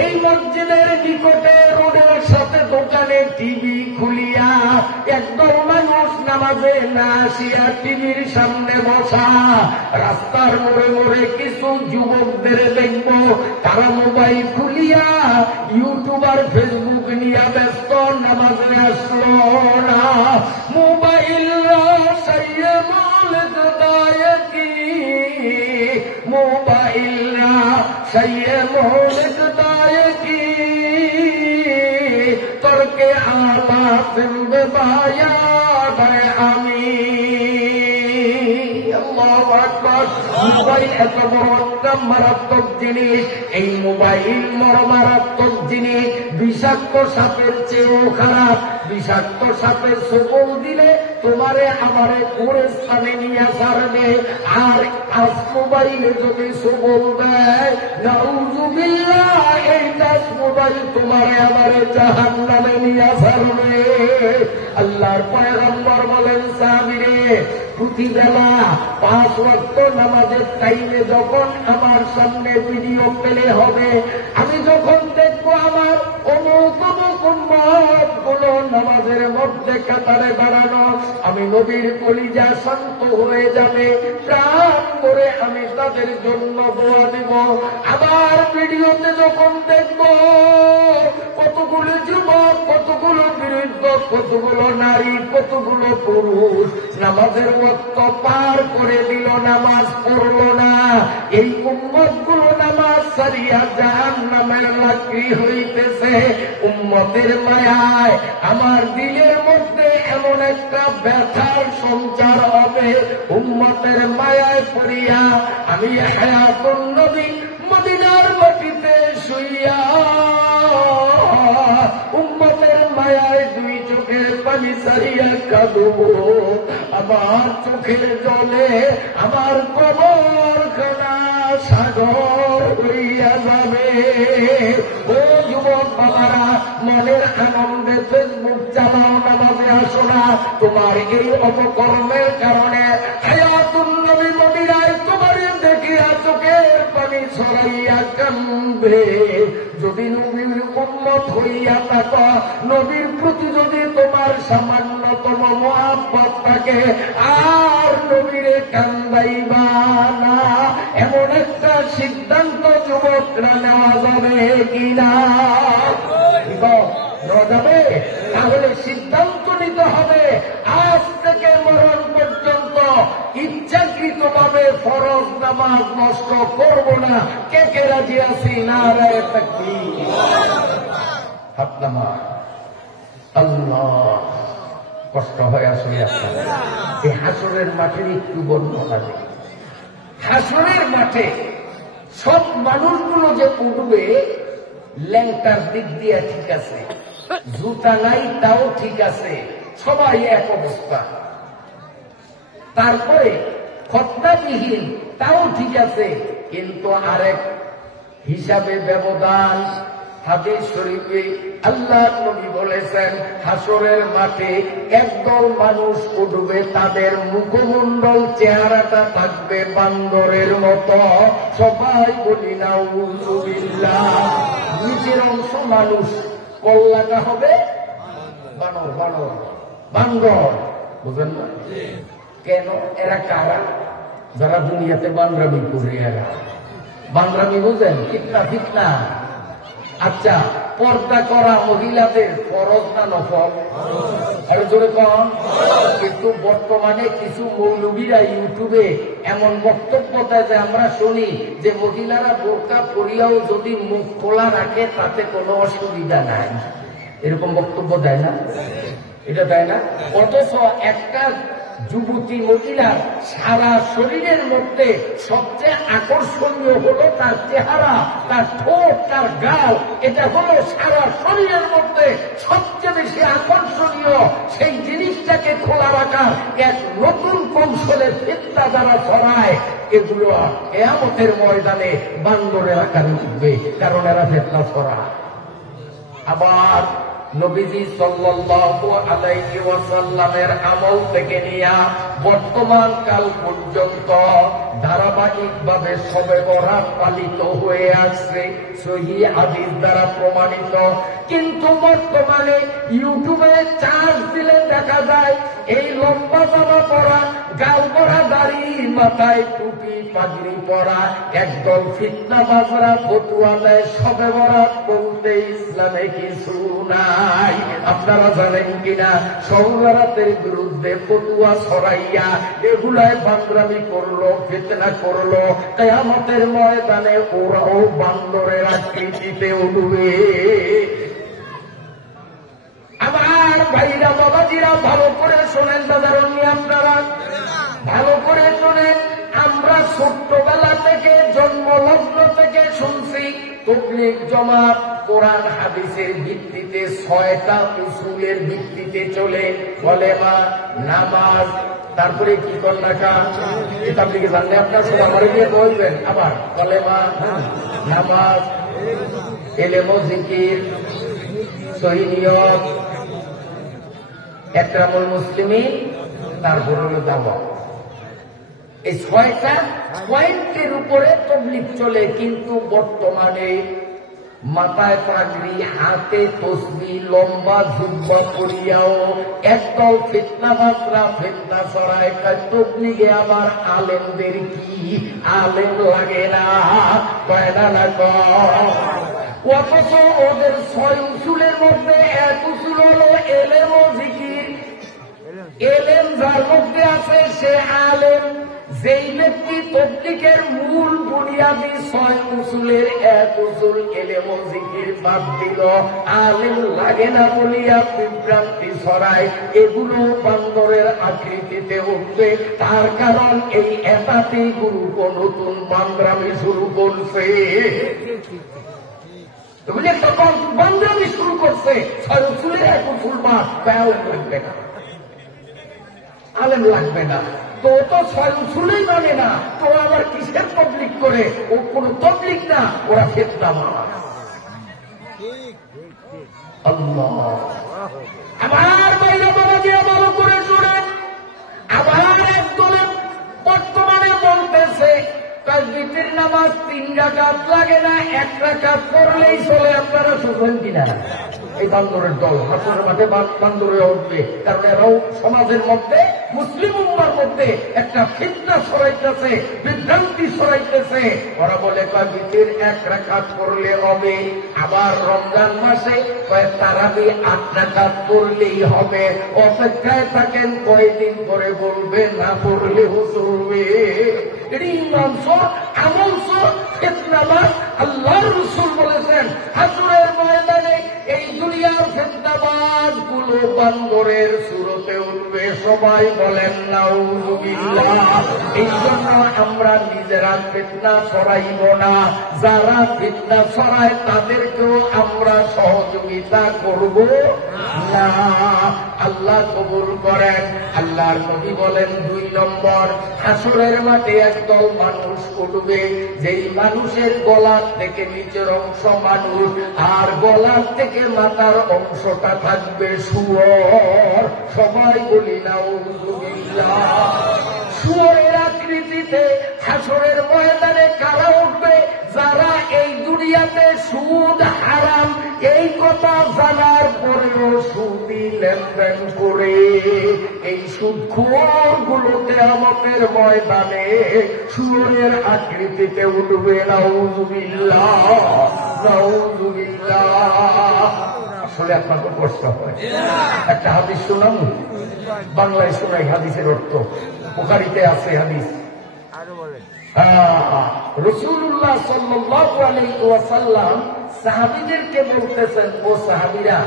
এই মসজিদের নিকটে রোডের সাথে দোকানে টিভি খুলিয়া একদল মানুষ নামাজে না আসিয়া টিভির সামনে বসা, রাস্তার মোড়ে মোড়ে কিছু যুবকদের দেখব তারা মোবাইল খুলিয়া ইউটিউব আর ফেসবুক নিয়ে ব্যস্ত, নামাজে আসলো না, মোবাইল মোবাইল তর্কে আলা সিম্বায়া আমি। আল্লাহু আকবার। মোবাইল এত বড় একটা মারাত্মক জিনিস, এই মোবাইল মারাত্মক জিনিস, বিষাক্ত সাপের চেয়েও খারাপ। বিষাক্ত সাপের সবল দিলে তোমারে আমারে পুরো স্থানে নিয়ে ছাড়বে, আর আজ মোবাইলে যদি সবল দেয় নাউযুবিল্লাহ, এই দাস মোবাইল তোমারে আমারে জাহান্নামে নিয়ে ছাড়বে। আল্লাহর পয়গম্বর বলেন, সাহাবীরে, প্রতিবেলা 5 ওয়াক্ত নামাজের টাইমে যখন আমার সামনে ভিডিও পেলে হবে, আমি যখন দেখবো আমার অমুক উম্মতগুলো নামাজের মধ্যে কাতারে দাঁড়ানো, আমি নবীর কলিজা শান্ত হয়ে যাবে, প্রাণ করে আমি তাদের জন্য দোয়া দিব। আবার ভিডিওতে যখন দেখবো কতগুলো যুবক, কতগুলো বৃদ্ধ, কতগুলো নারী, কতগুলো পুরুষ নামাজের ওয়াক্ত পার করে দিল, নামাজ পড়লো না, এই উম্মতগুলো নামাজ ছাড়িয়া জাহান্নামের লাকড়ি হইতেছে, উম্মতের মায়ায় আমার দিলের মধ্যে এমন একটা ব্যথার সঞ্চার হবে, উম্মতের মায়ায় পড়িয়া আমি হায়াতুন নবী মদিনার মাটিতে শুইয়া উম্মতের মায়ায় 2 চোখের পানি ছাড়িয়া কাঁদবো, আমার চোখের জলে আমার কবরখানা সাগর হইয়া যাবে। ও যুবক বাবারা, মনের আনন্দে ফেসবুক চালাও, নামাজে আসো না, তোমার এই অপকর্মের কারণে হায়াতুন নবী মদিনায় তোমার দেখিয়া চোখের পানি ছড়াইয়া কান্দবে। যদি নবীর উম্মত হইয়া থাকো, নবীর প্রতি যদি তোমার সামান্যতম মহব্বত থাকে, আর নবীরে কান্দাইবা না, এমন একটা সিদ্ধান্ত যুবকরা নেওয়া যাবে কিনা? নেওয়া যাবে? তাহলে সিদ্ধান্ত নিতে হবে আজ থেকে মরণ পর্যন্ত ইচ্ছাকৃতভাবে ফরজ নামাজ নষ্ট করব না। কে কে রাজি আছি? নারায়ে তাকবীর। হাত নামা। আল্লাহ, কষ্ট হয় আসলে আপনার এই হাসরের মাঠের একটু বর্ণনা দিই। হাসরের মাঠে সব মানুষগুলো যে উঠবে ল্যাংটার দিক দিয়ে ঠিক আছে, জুতা নাই তাও ঠিক আছে, সবাই এক অবস্থা। তারপরে খতনাবিহীন তাও ঠিক আছে, কিন্তু আরেক হিসাবে ব্যবধান। হাদিস শরীফে আল্লাহ নবী বলেছেন, হাসরের মাঠে একদল মানুষ উঠবে, তাদের মুখমণ্ডল চেহারাটা থাকবে বান্দরের মতো। সবাই বলি না উযুবিল্লাহ। নিচের অংশ মানুষ, কল্লাটা হবে বানর, বানর বান্দর। বুঝেন না কেন? এরা কারা? যারা দুনিয়াতে বান্দরামি করে, এরা বান্দরামি বুঝেন, ফিতনা ফিতনা। আচ্ছা, পর্দা করা মহিলাদের ফরজ না নফল? আরো জোরে কম। কিন্তু বর্তমানে কিছু মৌলবীরা ইউটিউবে এমন বক্তব্য দেয় যে আমরা শুনি যে মহিলারা বোরকা পরিয়াও যদি মুখ খোলা রাখে তাতে কোনো অসুবিধা নাই, এরকম বক্তব্য দেয় না? এটা দেয় না? অথচ একটা যুবতী মহিলার সারা শরীরের মধ্যে সবচেয়ে আকর্ষণীয় হলো তার চেহারা, তার ঠোঁট, তার গাল। এটা হলো সারা শরীরের মধ্যে সবচেয়ে বেশি আকর্ষণীয়। সেই জিনিসটাকে খোলা রাখার এক নতুন কৌশলের ফিতনা যারা ছড়ায়, এগুলো কিয়ামতের ময়দানে বান্দরের আকারে উঠবে, কারণ এরা ফিতনা ছড়ায়। আবার নবীজি সাল্লাল্লাহু আলাইহি ওয়াসাল্লামের আমল থেকে নিয়ে বর্তমান কাল পর্যন্ত ধারাবাহিকভাবে শবে বরাত পালিত হয়ে আসছে, সহিহ হাদিস দ্বারা প্রমাণিত। কিন্তু বর্তমানে ইউটিউবে চার্জ দিলে দেখা যায় এই লম্বা জামা পরা, গাল পরা দাড়ি, মাথায় টুপি পাগড়ি পরা একদল ফিতনাবাজরা ফতুয়া দেয় শবে বরাত বলতে ইসলামে কিছু নাই। আপনারা জানেন কিনা, শবে বরাতের বিরুদ্ধে ফতুয়া ছড়াইয়া এগুলায় বান্দরামি করলো, ফিতনা করলো। কিয়ামতের ময়দানে ওরাও বান্দরের আকৃতিতে উঠবে। আমার ভাইরা বাবাজিরা ভালো করে শোনেন, দাদার নিয়ে আপনারা ভালো করে শোনেন। আমরা ছোট্টবেলা থেকে, জন্মলগ্ন থেকে শুনছি তাবলীগ জামাত কোরআন হাদিসের ভিত্তিতে 6টা উসুলের ভিত্তিতে চলে। কলেমা, নামাজ, তারপরে কি কন্যাকা, এটা আপনি কি জানলে আপনার সব আমার দিয়ে বলবেন। আবার কলেমা, নামাজ, ইলম ও জিকির, সহিহ নিয়ত, ইকরামুল মুসলিমিন, তারপর হলো দাওয়াত। এই 6টা পয়েন্টের উপরে তাবলীগ চলে। কিন্তু বর্তমানে মাথায় পাগড়ি, হাতে তসবিহ, লম্বা জুব্বা পরিয়াও একদল ফিতনাবাজরা ফিতনা ছড়ায়। তাবলীগে আবার আলেমদের কি আলেম লাগে না, কয়না না কম। অথচ ওদের 6 উসুলের মধ্যে এক উসুল হলো ইলম ও জিকির। এলেম যার মধ্যে আছে সে আলেম। যেই ব্যক্তি তাবলীগের মূল বুনিয়াদি 6 উসুলের এক উসুল ইলম ও জিকির বাদ দিল, আলেম লাগে না বলিয়া বিভ্রান্তি ছড়ায়, এগুলো বান্দরের আকৃতিতে উঠবে। তার কারণ এই এটাতেই গ্রুপ নতুন বান্দরামি শুরু করছে। তুমি একটা বান্দরামি শুরু করছে, 6 উসুলের এক উসুল বাদ, আলেম লাগবে না, আলেম লাগবে না। তো ও তো 6 উসুলই মানে না, তো আবার কিসের তাবলীগ করে? ও কোন তাবলীগ না, ওরা ফিতনাবাজ। আল্লাহ। আমার বাইরে বাবাজিরা ভালো করে শুনেন। আবার একদলে বর্তমানে বলতেছে তাসবিহের নামাজ 3 রাকাত লাগে না, 1 রাকাত পড়লেই চলে। আপনারা শুনবেন কিনা? এই বান্দরের দল হাসরের মাঠে বান্দরে উঠবে, কারণ এরাও সমাজের মধ্যে, মুসলিম উম্মার মধ্যে একটা ফিতনা ছড়াইতেছে, বিভ্রান্তি ছড়াইতেছে। ওরা বলে তাসবিহের 1 রাকাত পড়লে হবে। আবার রমজান মাসে তারাবি 8 রাকাত পড়লেই হবে। অপেক্ষায় থাকেন কয়দিন পরে বলবে না পড়লেও চলবে। এটা ইমান সহ, আমল সহ ফিতনাবাজ। আল্লাহর রাসূল বলেছেন হাসরের ময়দানে এই দুনিয়ার ফিতনাবাজ গুলো বান্দরের সুরতে উঠবে। সবাই বলেন নাউযুবিল্লাহ। এই জন্য আমরা নিজেরা ফিতনা ছড়াইব না, যারা ফিতনা ছড়ায় তাদেরকেও আমরা সহযোগিতা করব না। আল্লাহ কবুল করেন। আল্লাহর নবী বলেন 2 নম্বর, হাসরের মাঠে একদল মানুষ উঠবে, যেই মানুষের গলার থেকে নিচের অংশ মানুষ আর গলার থেকে মাথার অংশটা থাকবে শুয়োর। সবাই বলি নাউযুবিল্লাহ। শুয়োরের আকৃতিতে হাসরের ময়দানে কারা উঠবে? যারা এই দুনিয়াতে সুদ হারাম এই কথা জানার পরেও সুদি লেনদেন করে, এই সুদখোর গুলো কিয়ামতের ময়দানে শুয়োরের আকৃতিতে উঠবে। নাউযুবিল্লাহ, নাউযুবিল্লাহ। আসলে আপনাকে কষ্ট হয়। একটা হাদিস শোনাম, বাংলায় শোনাই হাদিসের অর্থ, বুখারীতে আছে হাদিস। রাসূলুল্লাহ সাল্লাল্লাহু আলাইহি ওয়াসাল্লাম সাহাবীদেরকে বলতেছেন, ও সাহাবীরা,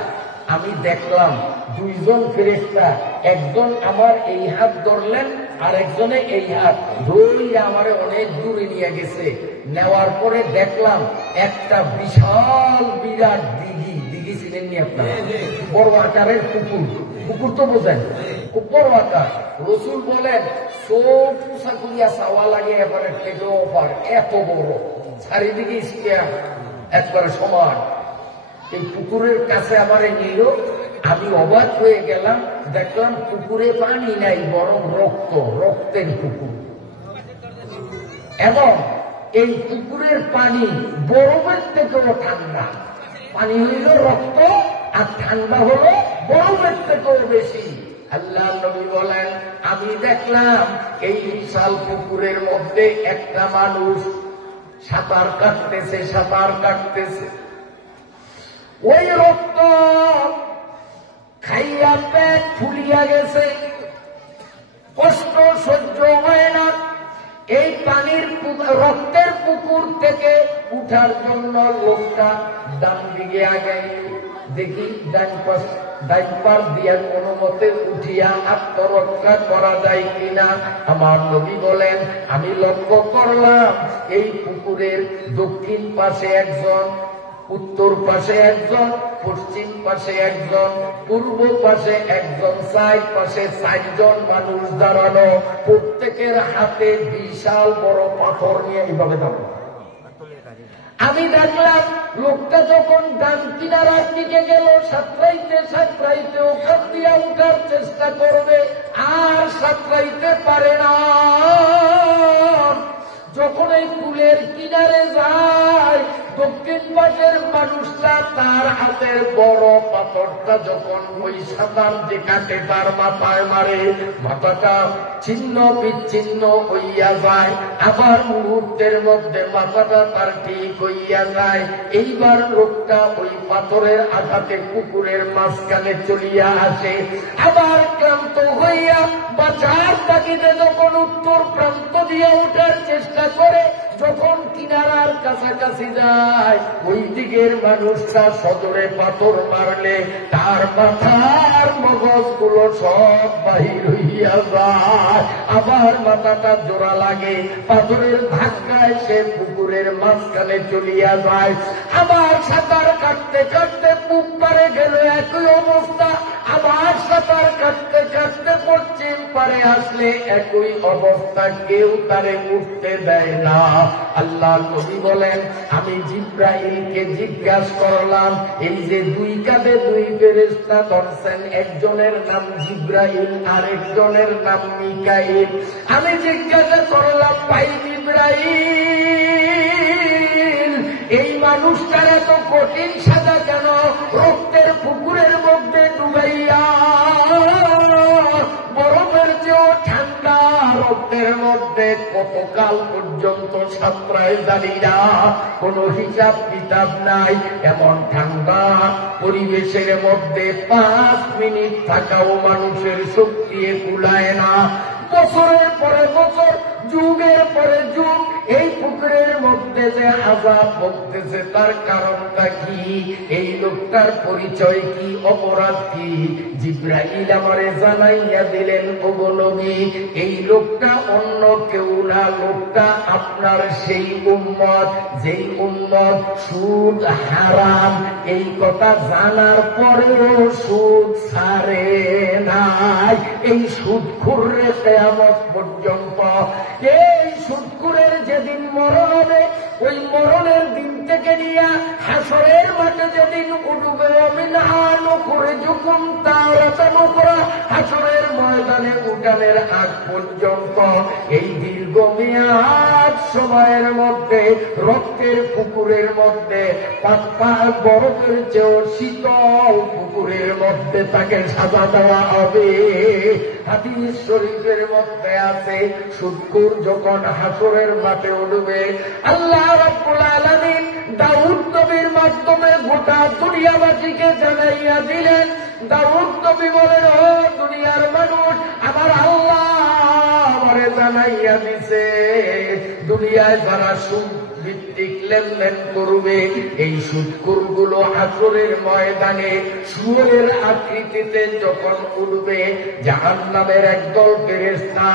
আমি দেখলাম 2 জন ফেরেশতা, একজন আমার এই হাত ধরলেন আর একজনে এই হাত ধরে আমারে অনেক দূরে নিয়ে গেছে। নেওয়ার পরে দেখলাম একটা বিশাল বিরাট দিঘি ছিলেন নি আপনারা? বড় আকারের পুকুর, পুকুর তো বোঝেন, খুব বড় আকার। রসুল বলেন সব পোষা করিয়া চাওয়া লাগে, এবারে টেকে অপার এত বড়, চারিদিকে স্কয়ার একবারে সমান। এই পুকুরের কাছে আমারে নিল, আমি অবাক হয়ে গেলাম, দেখলাম পুকুরে পানি নাই, বরং রক্ত, রক্তের পুকুর। এবং এই পুকুরের পানি বরফের থেকেও ঠান্ডা। পানি হইল রক্ত আর ঠান্ডা হলো বরফের থেকেও বেশি। আল্লাহ নবী বলেন, আমি দেখলাম এই বিশাল পুকুরের মধ্যে একটা মানুষ সাঁতার কাটতেছে, সাঁতার কাটতেছে। ওই রক্ত খাইয়া পেট ফুলিয়া গেছে, কষ্ট সহ্য হয় না। এই পানির রক্তের পুকুর থেকে উঠার জন্য লোকটা ডান দিকে আগে দেখি, ডান পাশ দিয়া কোনো মতে উঠিয়া আত্মরক্ষা করা যায় কিনা। আমার নবী বলেন, আমি লক্ষ্য করলাম এই পুকুরের দক্ষিণ পাশে একজন, উত্তর পাশে একজন, পশ্চিম পাশে একজন, পূর্ব পাশে একজন, সাইড পাশে 4 জন মানুষ দাঁড়ানো, প্রত্যেকের হাতে বিশাল বড় পাথর নিয়ে এইভাবে দাঁড়ানো। আমি দেখলাম লোকটা যখন ডান কিনারার দিকে গেল, সাঁতরাইতে সাঁতরাইতে ওখান দিয়ে উঠার চেষ্টা করবে, আর সাঁতরাইতে পারে না। যখন এই কুলের কিনারে যায়, দক্ষিণ পাশের মানুষটা তার হাতের বড় পাথরটা যখন ওই সাঁতার যে কাটে তার মাথায় মারে, মাথাটা ছিন্ন বিচ্ছিন্ন হইয়া যায়। আবার মুহূর্তের মধ্যে মাথাটা তার ঠিক হইয়া যায়। এইবার লোকটা ওই পাথরের আঘাতে পুকুরের মাঝখানে চলিয়া আসে। আবার ক্লান্ত হইয়া বাঁচার তাগিদে যখন উত্তর প্রান্ত দিয়ে ওঠার চেষ্টা করে, যখন কিনারার কাছাকাছি যায়, ওই দিকের মানুষটা সদরে পাথর মারলে তার মাথার মগজগুলো সব বাহির হইয়া যায়। আবার মাথাটা জোড়া লাগে, পাথরের ধাক্কায় সে পুকুরের মাঝখানে চলিয়া যায়। আবার সাঁতার কাটতে কাটতে পুক পারে গেল, একই অবস্থা। আবার সাঁতার কাটতে কাটতে পশ্চিম পারে আসলে একই অবস্থা, কেউ তারে উঠতে দেয় না। আল্লাহ নবী বলেন, আমি জিব্রাইলকে জিজ্ঞাসা করলাম, এই যে 2 কাঁধে 2 ফেরেশতা ধরছেন, একজনের নাম জিব্রাইল আর একজনের নাম মিকাইল। আমি জিজ্ঞাসা করলাম, ভাই জিব্রাইল, এই মানুষটার এত কঠিন সাজা কেন? রক্তের পুকুরের মধ্যে ডুবাইয়া, বরফের চেয়েও ঠান্ডা রক্তের মধ্যে কতকাল পর্যন্ত সাঁতরায় জানি না, কোন হিসাব কিতাব নাই। এমন ঠান্ডা পরিবেশের মধ্যে 5 মিনিট থাকাও মানুষের শক্তি কুলায় না। বছরের পরে বছর, যুগের পরে যুগ এই পুকুরের মধ্যে যে আযাব ভুগতেছে তার কারণটা কি? এই লোকটার পরিচয় কি, অপরাধ কি? জিবরাইল আমারে জানাইয়া দিলেন, ওগো নবী, এই লোকটা অন্য কেউ না, লোকটা আপনার সেই উম্মত যেই উম্মত সুদ হারাম এই কথা জানার পরেও সুদ ছাড়ে নাই। এই সুদখোররে কিয়ামত পর্যন্ত, এই সুদখোরের যেদিন মরণ হবে, ওই মরণের দিন থেকে নিয়ে হাসরের মাঠে যেদিন উঠবে, মিনহা নুখরিজুকুম তারাতান উখরা, হাসরের ময়দানে উঠানের আগ পর্যন্ত এই দীর্ঘমেয়াদ সময়ের মধ্যে রক্তের পুকুরের মধ্যে বরফের চেয়েও শীতল পুকুরের মধ্যে তাকে সাজা দেওয়া হবে। হাদিস শরীফের মধ্যে আছে, সুদখোর যখন হাসরের মাঠে উঠবে, আল্লাহ রাব্বুল আলামিন দাউদ নবীর মাধ্যমে গোটা দুনিয়াবাসীকে জানাইয়া দিলেন। দাউদ নবী বলেন, ও দুনিয়ার মানুষ, আমার আল্লাহ আমারে জানাইয়া দিছে, দুনিয়ায় যারা সুদ ভিত্তিক লেনদেন করবে, এই সুদখোরগুলো হাসরের ময়দানে শুয়োরের আকৃতিতে যখন উঠবে, জাহান্নামের একদল ফেরেশতা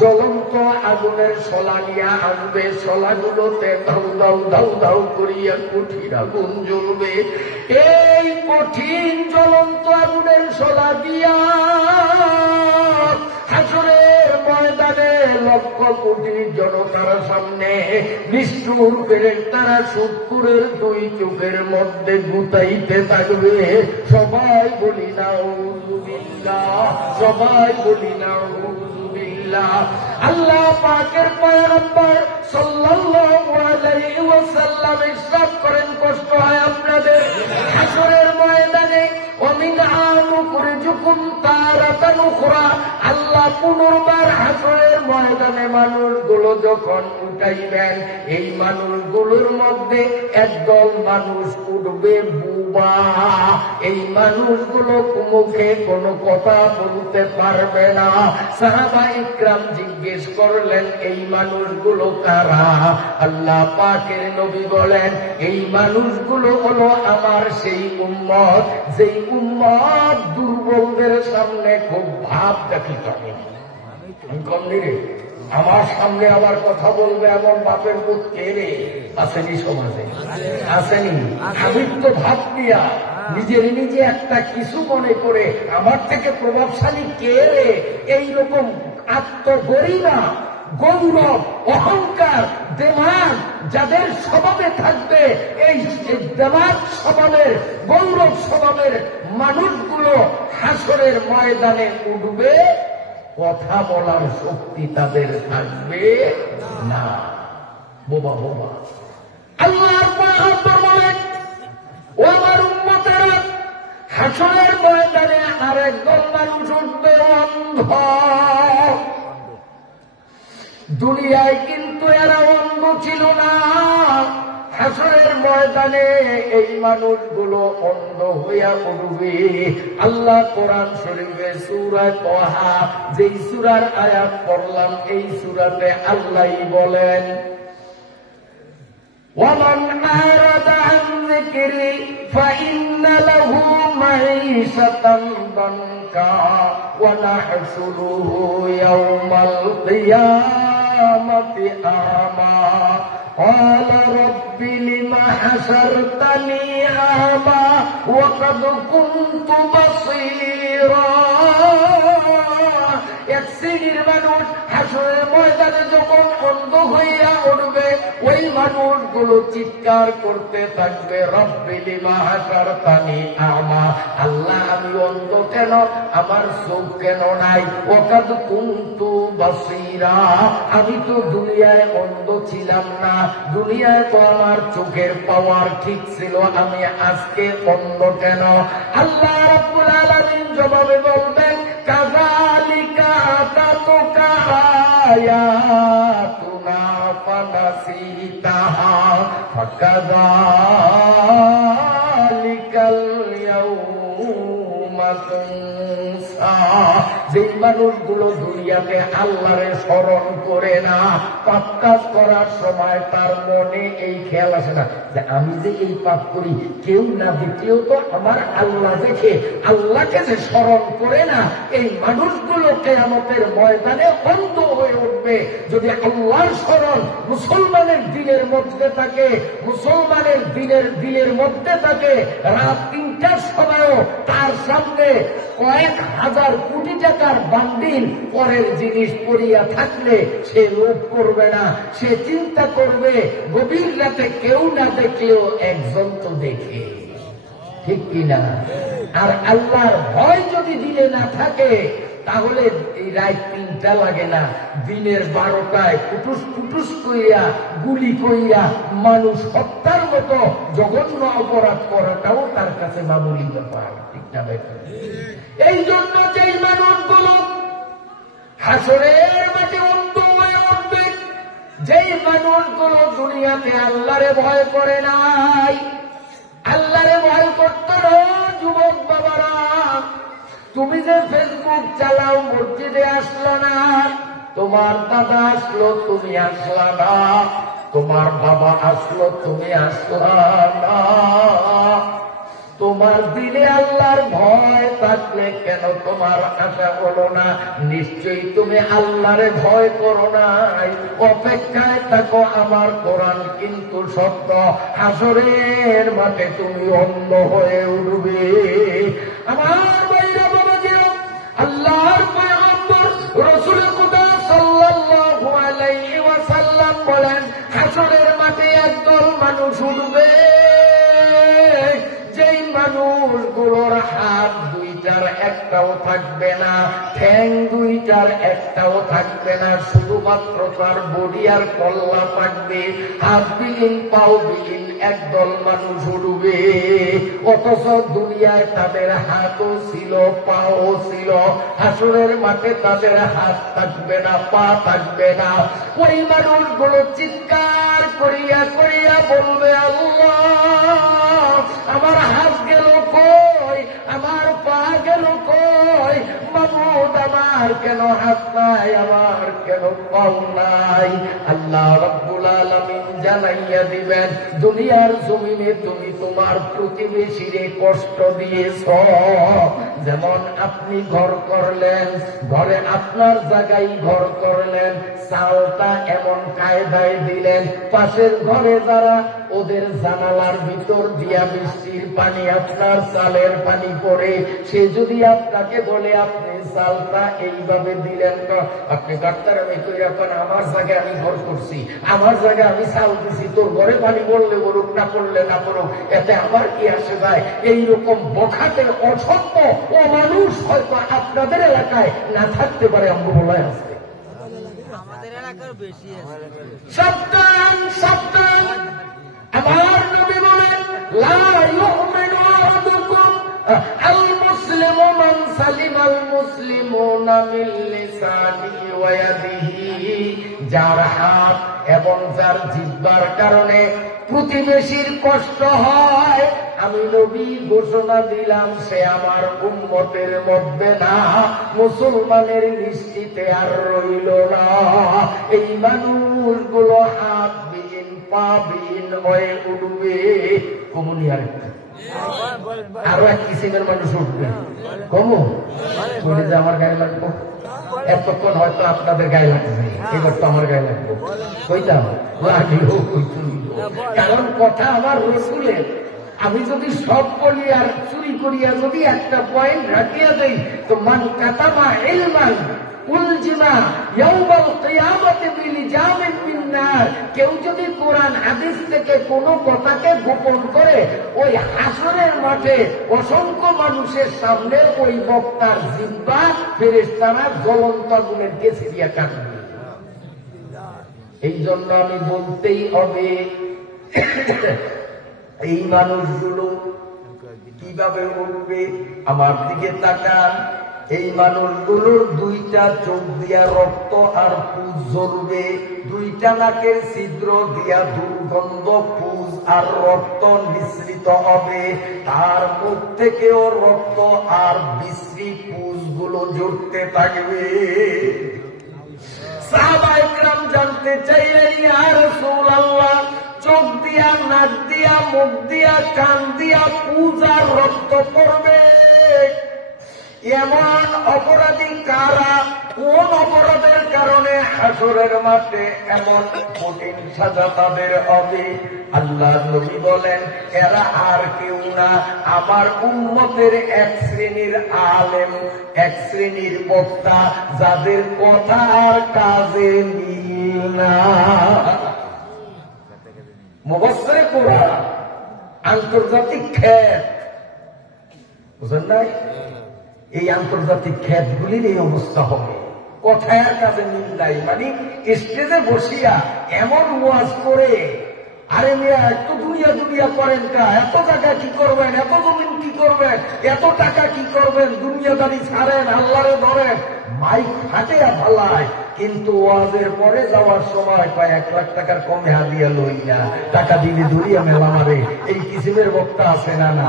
জ্বলন্ত আগুনের শলা নিয়ে আসবে, শলাগুলোতে দাউ দাউ দাউ দাউ করিয়া কঠিন আগুন জ্বলবে। এই কঠিন জ্বলন্ত আগুনের শলা দিয়া হাসরের ময়দানে লক্ষ কোটি জনতার সামনে নিষ্ঠুর ফেরেশতারা সুদখোরের দুই চোখের মধ্যে গুতাইতে থাকবে। সবাই বলি নাউযুবিল্লাহ, সবাই বলি নাউযুবিল্লাহ। আল্লাহ পাকের পয়গম্বর সাল্লাল্লাহু আলাইহি ওয়াসাল্লাম ইরশাদ করেন, কষ্ট হয় আপনাদের হাসরের ময়দানে, ওমিনহা নুখরিজুকুম তারাতান উখরা, আল্লাহ পুনর্বার হাসরের ময়দানে মানুষগুলো যখন উঠাইবেন, এই মানুষগুলোর মধ্যে একদল মানুষ উঠবে বুবা। এই মানুষগুলো মুখে কোনো কথা বলতে পারবে না। সাহাবা ইকরাম জিজ্ঞেস করলেন, এই মানুষগুলো কারা? আল্লাহ পাকের নবী বলেন, এই মানুষগুলো হলো আমার সেই উম্মত, যেই উম্মত দুর্বলদের সামনে খুব ভাব দেখিত হবে। আমার সামনে আবার কথা বলবে এমন বাপের পুত কে রে? আসেনি সমাজে, আসেনি? আমি তো ভাব দিয়া নিজের নিজে একটা কিছু মনে করে আমার থেকে প্রভাবশালী কে রে, এইরকম আত্মগরিমা, গৌরব, অহংকার, দেমাগ যাদের স্বভাবে থাকবে, এই দেমাগ স্বভাবের, গৌরব স্বভাবের মানুষগুলো হাসরের ময়দানে উঠবে, কথা বলার শক্তি তাদের থাকবে না। বোবা বোবা। আল্লাহর পয়গম্বর বলেন, ও আমার উম্মতেরা, হাসরের ময়দানে আরেকদল মানুষ উঠবে অন্ধ। দুনিয়ায় কিন্তু এরা অন্ধ ছিল না, হাসরের ময়দানে এই মানুষগুলো অন্ধ হইয়া উঠবে। আল্লাহ কোরআন শরীফে সূরা তাহা, যেই সূরার আয়াত পড়লাম, এই সূরাতে আল্লাহ বলেন, وَمَنْ أَعْرَضَ عَنْ ذِكْرِي فَإِنَّ لَهُ مَعِيشَةً ضَنكًا وَنَحْشُرُهُ يَوْمَ الْقِيَامَةِ أَعْمَى قَالَ رَبِّ لِمَ حَشَرْتَنِي أَعْمَى وَقَدْ كُنْتُ بَصِيرًا। এক শ্রেণীর মানুষ হাসরের ময়দানে যখন অন্ধ হইয়া উঠবে, ওই মানুষগুলো চিৎকার করতে থাকবে, রব্বি লিমা হাশারতানি আ'মা, আল্লাহ আমি অন্ধ কেন, আমার চোখ কেন নাই? ওয়াকাদ কুনতু বাসীরা, আমি তো দুনিয়ায় অন্ধ ছিলাম না, দুনিয়ায় তো আমার চোখের পাওয়ার ঠিক ছিল, আমি আজকে অন্ধ কেন? আল্লাহ রাব্বুল আলামিন জবাবে বলবেন, কাযালিকা আতাতুকা আয়াতুনা ফানাসিতাহা ফাকাযালিকাল ইয়াউমা তুনসা। যেই মানুষগুলো দুনিয়াতে আল্লাহরে স্মরণ করে না, পাপ কাজ করার সময় তার মনে এই খেয়াল আসে না যে আমি যে এই পাপ করি কেউ না দেখলেও তো আমার আল্লাহ দেখে, আল্লাহকে যে স্মরণ করে না, এই মানুষগুলো কিয়ামতের ময়দানে অন্ধ হয়ে উঠবে। যদি আল্লাহর স্মরণ মুসলমানের দিলের মধ্যে থাকে, মুসলমানের দিলের মধ্যে থাকে, রাত 3টার সময়ও তার সামনে কয়েক হাজার কোটি টাকার বান্ডিল পরের জিনিস পড়িয়া থাকলে সে লোভ করবে না, সে চিন্তা করবে গভীর রাতে কেউ না দেখলেও একজন তো দেখে, ঠিক কিনা? আর আল্লাহর ভয় যদি দিলে না থাকে তাহলে এই রাত 3টা লাগে না, দিনের 12টায় কুটুস কুটুস কইরা গুলি কইরা মানুষ হত্যার মতো জঘন্য অপরাধ করাটাও তার কাছে মামুলি ব্যাপার, ঠিক না? এই জন্য যেই মানুষগুলো হাসরের মাঝে অন্ধ হয়ে উঠবে, যেই মানুষগুলো দুনিয়াতে আল্লাহরে ভয় করে নাই, আল্লাহরে ভয় করত না। যুবক বাবারা, তুমি যে ফেসবুক চালাও, মসজিদে আসলো না, তোমার দাদা আসলো তুমি আসলা না, তোমার বাবা আসলো তুমি আসলা না, তোমার দিলে আল্লাহর ভয় থাকলে কেন তোমার আশা হলো না? নিশ্চয়ই তুমি আল্লাহরে ভয় করো নাই, অপেক্ষায় থাকো আমার কোরআন কিন্তু সত্য, হাসরের মাঠে তুমি অন্ধ হয়ে উঠবে। আমার ভাইরা বাবাজিরা, আল্লাহর পয়গম্বর রাসূল খুদা সাল্লাল্লাহু আলাইহি ওয়াসাল্লাম বলেন, হাসরের মাঠে একদল মানুষ উঠবে, যেই মানুষগুলোর হাত 2টার একটাও থাকবে না, ঠ্যাং 2টার একটাও থাকবে না, শুধুমাত্র তার বডি আর কল্লা থাকবে, হাত বিলীন পাও বিলীন একদল মানুষ উঠবে। অথচ দুনিয়ায় তাদের হাতও ছিল, পাও ছিল, হাসরের মাঠে তাদের হাত থাকবে না, পা থাকবে না। ওই মানুষগুলো চিৎকার করিয়া করিয়া বলবে, আল্লাহ আমার হাত গেল কই, আমার পা গেল কই, মাবুদ আমার কেন হাত নাই, আমার কেন পাও নাই? আল্লাহ রাব্বুল আলামিন জানাইয়া দিবেন, দুনিয়ার জমিনে তুমি তোমার প্রতিবেশীরে কষ্ট দিয়েছ। যেমন আপনি ঘর করলেন, ঘরে আপনার জায়গায় ঘর করলেন, চালটা এমন কায়দায় দিলেন, পাশের ঘরে যারা ওদের জানালার ভিতর দিয়া বৃষ্টির পানি আপনার চালের পানি পড়ে, সে যদি আপনাকে বলে আপনি চালটা এইভাবে দিলেন, তো আপনি ডাক্তার আমি কই রাখেন, আমার জায়গায় আমি ঘর করছি, আমার জায়গায় আমি চাল দিছি, তোর ঘরে পানি পড়লে পড়ুক, না পড়লে না পড়ুক, এতে আমার কি আসে যায়? এইরকম বখাতে অসভ্য ও মানুষ হয়তো আপনাদের এলাকায় না থাকতে পারে, আমরা বলা আছে। সাবধান সাবধান, আমার নবী বলেন, লা ইউমিনু আহাদুকুম আল মুসলিমু মান সালিমাল মুসলিমুনা মিন লিসানিহি ওয়া ইয়াদিহি, যার হাত এবং যার জিহ্বার কারণে প্রতিবেশীর কষ্ট হয়, আমি নবী ঘোষণা দিলাম সে আমার উম্মতের মধ্যে না, মুসলমানের দৃষ্টিতে আর রইল না। এই মানুষগুলো হাত বিহীন পা বিহীন হয়ে উঠবে। কমুনি আরো এক কিসিমের মানুষ উঠবে, কমু বলে যে আমার গায়ে লাগবো, এতক্ষণ হয়তো আপনাদের গায়ে লাগবে, এবার তো আমার গায়ে লাগবো, কইতাম লাগিল কইতুম, কারণ কথা আমার রসুলের। আমি যদি সব বলি আর চুরি করিয়া যদি একটা পয়েন্ট রাখিয়া দেই, তো মান কাতামা ইলমান উলজিমা ইয়াউমাল কিয়ামাতি বিলিজামিন মিন নার, কেউ যদি কোরআন হাদিস থেকে কোনো কথাকে গোপন করে, ওই হাসরের মাঠে অসংখ্য মানুষের সামনে ওই বক্তার জিহ্বা ফেরেশতারা জ্বলন্ত আগুনের কেচি দিয়া কাটবে। এই জন্য আমি বলতেই হবে, এই মানুষগুলো কিভাবে উঠবে? আমার দিকে তাকান, এই মানুষগুলোর 2টা চোখ দিয়া রক্ত আর পুজ ঝরবে, 2টা নাকের ছিদ্র দিয়া দুর্গন্ধ পুজ আর রক্ত মিশ্রিত হবে, তার মুখ থেকেও রক্ত আর বিশ্রী পুজ গুলো জুড়তে থাকবে। সাহাবায়ে কেরাম জানতে চাইলেন, ইয়া রাসূলুল্লাহ, চোখ দিয়া, নাক দিয়া, মুখ দিয়া, কান দিয়া পূজার রক্ত পড়বে, এমন অপরাধী কারা? কোন অপরাধের কারণে হাসরের মাঠে এমন কঠিন সাজা তাদের হবে? আল্লাহর নবী বলেন, এরা আর কেউ না, আমার উম্মতের এক শ্রেণীর আলেম, এক শ্রেণীর বক্তা, যাদের কথা আর কাজে মিল না। মুফাসসিরে কোরআন, আন্তর্জাতিক খ্যাত, বুঝেন নাই? এই আন্তর্জাতিক খ্যাতগুলির এই অবস্থা হবে, কথায় আর কাজে মিল নাই। মানে স্টেজে বসিয়া এমন ওয়াজ করে, আরে মিয়া এত দুনিয়া দুনিয়া করেন কা, এত টাকা কি করবেন, এত জমিন কি করবেন, এত টাকা কি করবেন, দুনিয়াদারি ছাড়েন, আল্লাহরে ধরেন, মাইক ফাটিয়া ফালায়, কিন্তু ওয়াজের পরে যাওয়ার সময় প্রায় 1 লাখ টাকার কমে হাদিয়া লই না, টাকা দিলে ধরিয়া মেলা মারে। এই কিসিমের বক্তা আছে না? না।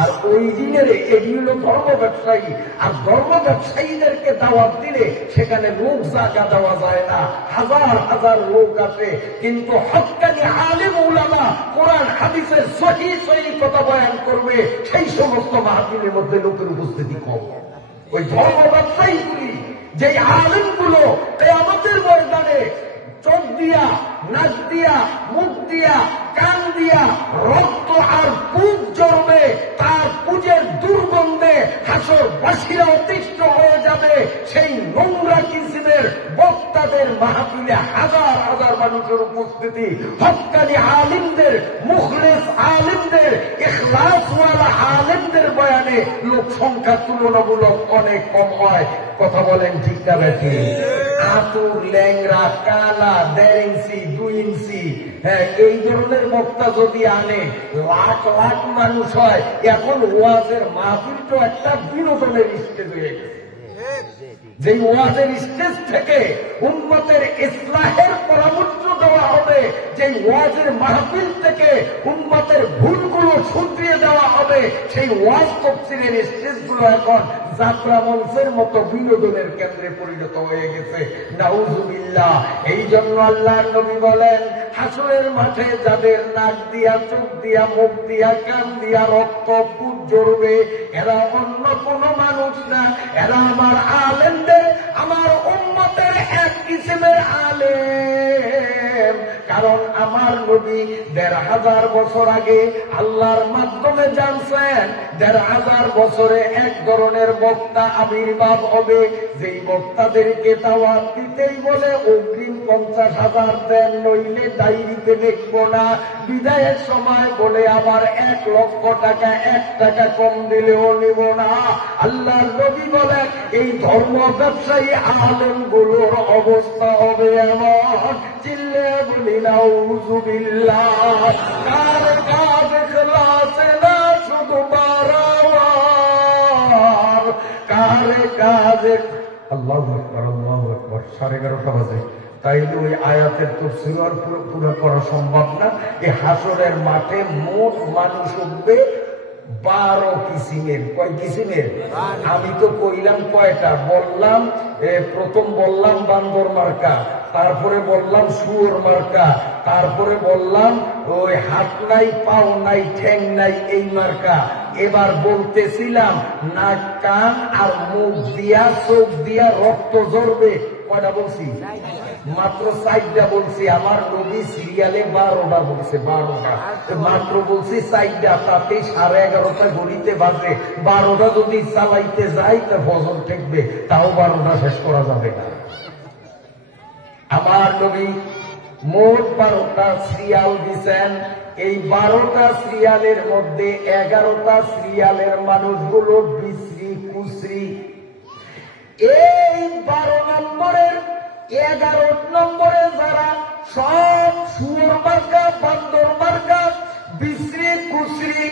আর ওই দিনের এটি হল ধর্ম ব্যবসায়ী, আর ধর্ম ব্যবসায়ীদেরকে দাওয়াত দিলে সেখানে লোক জায়গা দেওয়া যায় না, হাজার হাজার লোক আসে, কিন্তু হক্কানি আলেম উলামা কোরআন হাদিসের সহিহ সহিহ কথা বয়ান করবে, সেই সমস্ত মাহফিলের মধ্যে লোকের উপস্থিতি কম। ওই ধর্ম ব্যবসায়ীগুলি, যে আলেমগুলো কিয়ামতের ময়দানে চোখ দিয়া, নাক দিয়া, মুখ দিয়া, কান দিয়া রক্ত আর পুঁজ জড়বে, তার পুঁজের দুর্গন্ধে হাসরবাসীরা অতিষ্ঠ হয়ে যাবে, সেই নোংরা কিসিমের বক্তাদের মাহফিলে হাজার হাজার মানুষের উপস্থিতি, হক্কানি আলিমদের, মুখলেস আলিমদের, ইখলাসওয়ালা আলিমদের বয়ানে লোক সংখ্যা তুলনামূলক অনেক কম হয়। কথা বলেন ঠিক না বেঠি? আতুর, ল্যাংরা, কালা, 1.5 ইঞ্চি, 2 ইঞ্চি, হ্যাঁ, এই ধরনের বক্তা যদি আনে, লাখ লাখ মানুষ হয়। এখন ওয়াজের মাহফিল তো একটা বিনোদনের স্টেজ হয়ে গেছে, যে ওয়াজের স্টেজ থেকে উম্মতের ইসলাহের পরামর্শ দেওয়া হবে, যে ওয়াজের মাহফিল থেকে উম্মতের ভুলগুলো শুধরিয়ে দেওয়া হবে, সেই ওয়াজ তাফসীরের স্টেজগুলো এখন যাত্রা মঞ্চের মতো বিনোদনের কেন্দ্রে পরিণত হয়ে গেছে। নাউযুবিল্লাহ। এই জন্য আল্লাহর নবী বলেন, হাসরের মাঠে যাদের নাক দিয়া, চোখ দিয়া, মুখ দিয়া, কান দিয়া রক্ত পুঁজ জড়বে, এরা অন্য কোন মানুষ না, এরা আমার আলেমদের, আমার উম্মতের এক কিসিমের আলেম। কারণ আমার নবী ১৫০০ বছর আগে আল্লাহর মাধ্যমে জানছেন ১৫০০ বছরে এক ধরনের বক্তা আবির্ভাব হবে, যেই বক্তাদেরকে দাওয়াত দিতেই বলে অগ্রিম ৫০,০০০ দেন, নইলে ডায়েরিতে লিখব না। বিদায়ের সময় বলে আবার ১ লক্ষ টাকা, ১ টাকা কম দিলেও নিব না। আল্লাহর নবী বলেন, এই ধর্ম ব্যবসায়ী আলেমগুলোর অবস্থা হবে এমন, চিল্লে বলি নাউযুবিল্লাহ। কার কাজ ইখলাসে না, শুধু বাড়াওয়ার, কার কাজ। আল্লাহু আকবার, আল্লাহু আকবার। 11:30 বাজে, তাই ওই আয়াতের তাফসীর পুরো করা সম্ভব না। এই হাসরের মাঠে মোট মানুষ উঠবে 12 কিসিমের। কয় কিসিমের? আমি তো কইলাম কয়টা বললাম, প্রথম বললাম বান্দর মার্কা, তারপরে বললাম শুয়োর মার্কা, তারপরে বললাম ওই হাত নাই, পাও নাই, ঠ্যাং নাই, এই মার্কা। এবার বলতেছিলাম নাক, কান আর মুখ দিয়া, চোখ দিয়া রক্ত ঝরবে। কয়টা বলছি? মাত্র 4টা বলছি। আমার নবী সিরিয়ালে 12টা বলছে, 12টা মাত্র বলছি 4টা, তাতে 11:30 ঘড়িতে বাজে। 12টা যদি চালাইতে যাই তা ফজর ঠেকবে, তাও 12টা শেষ করা যাবে না। আমার নবী মোট 12টা সিরিয়াল দিচ্ছেন। এই 12টা সিরিয়ালের মধ্যে 11টা সিরিয়ালের মানুষগুলো বিশ্রী কুশ্রী। এই 12 নম্বরের 11 নম্বরে যারা সব শুয়োর মার্কা, বান্দর মার্কা, বিশ্রী কুশ্রী,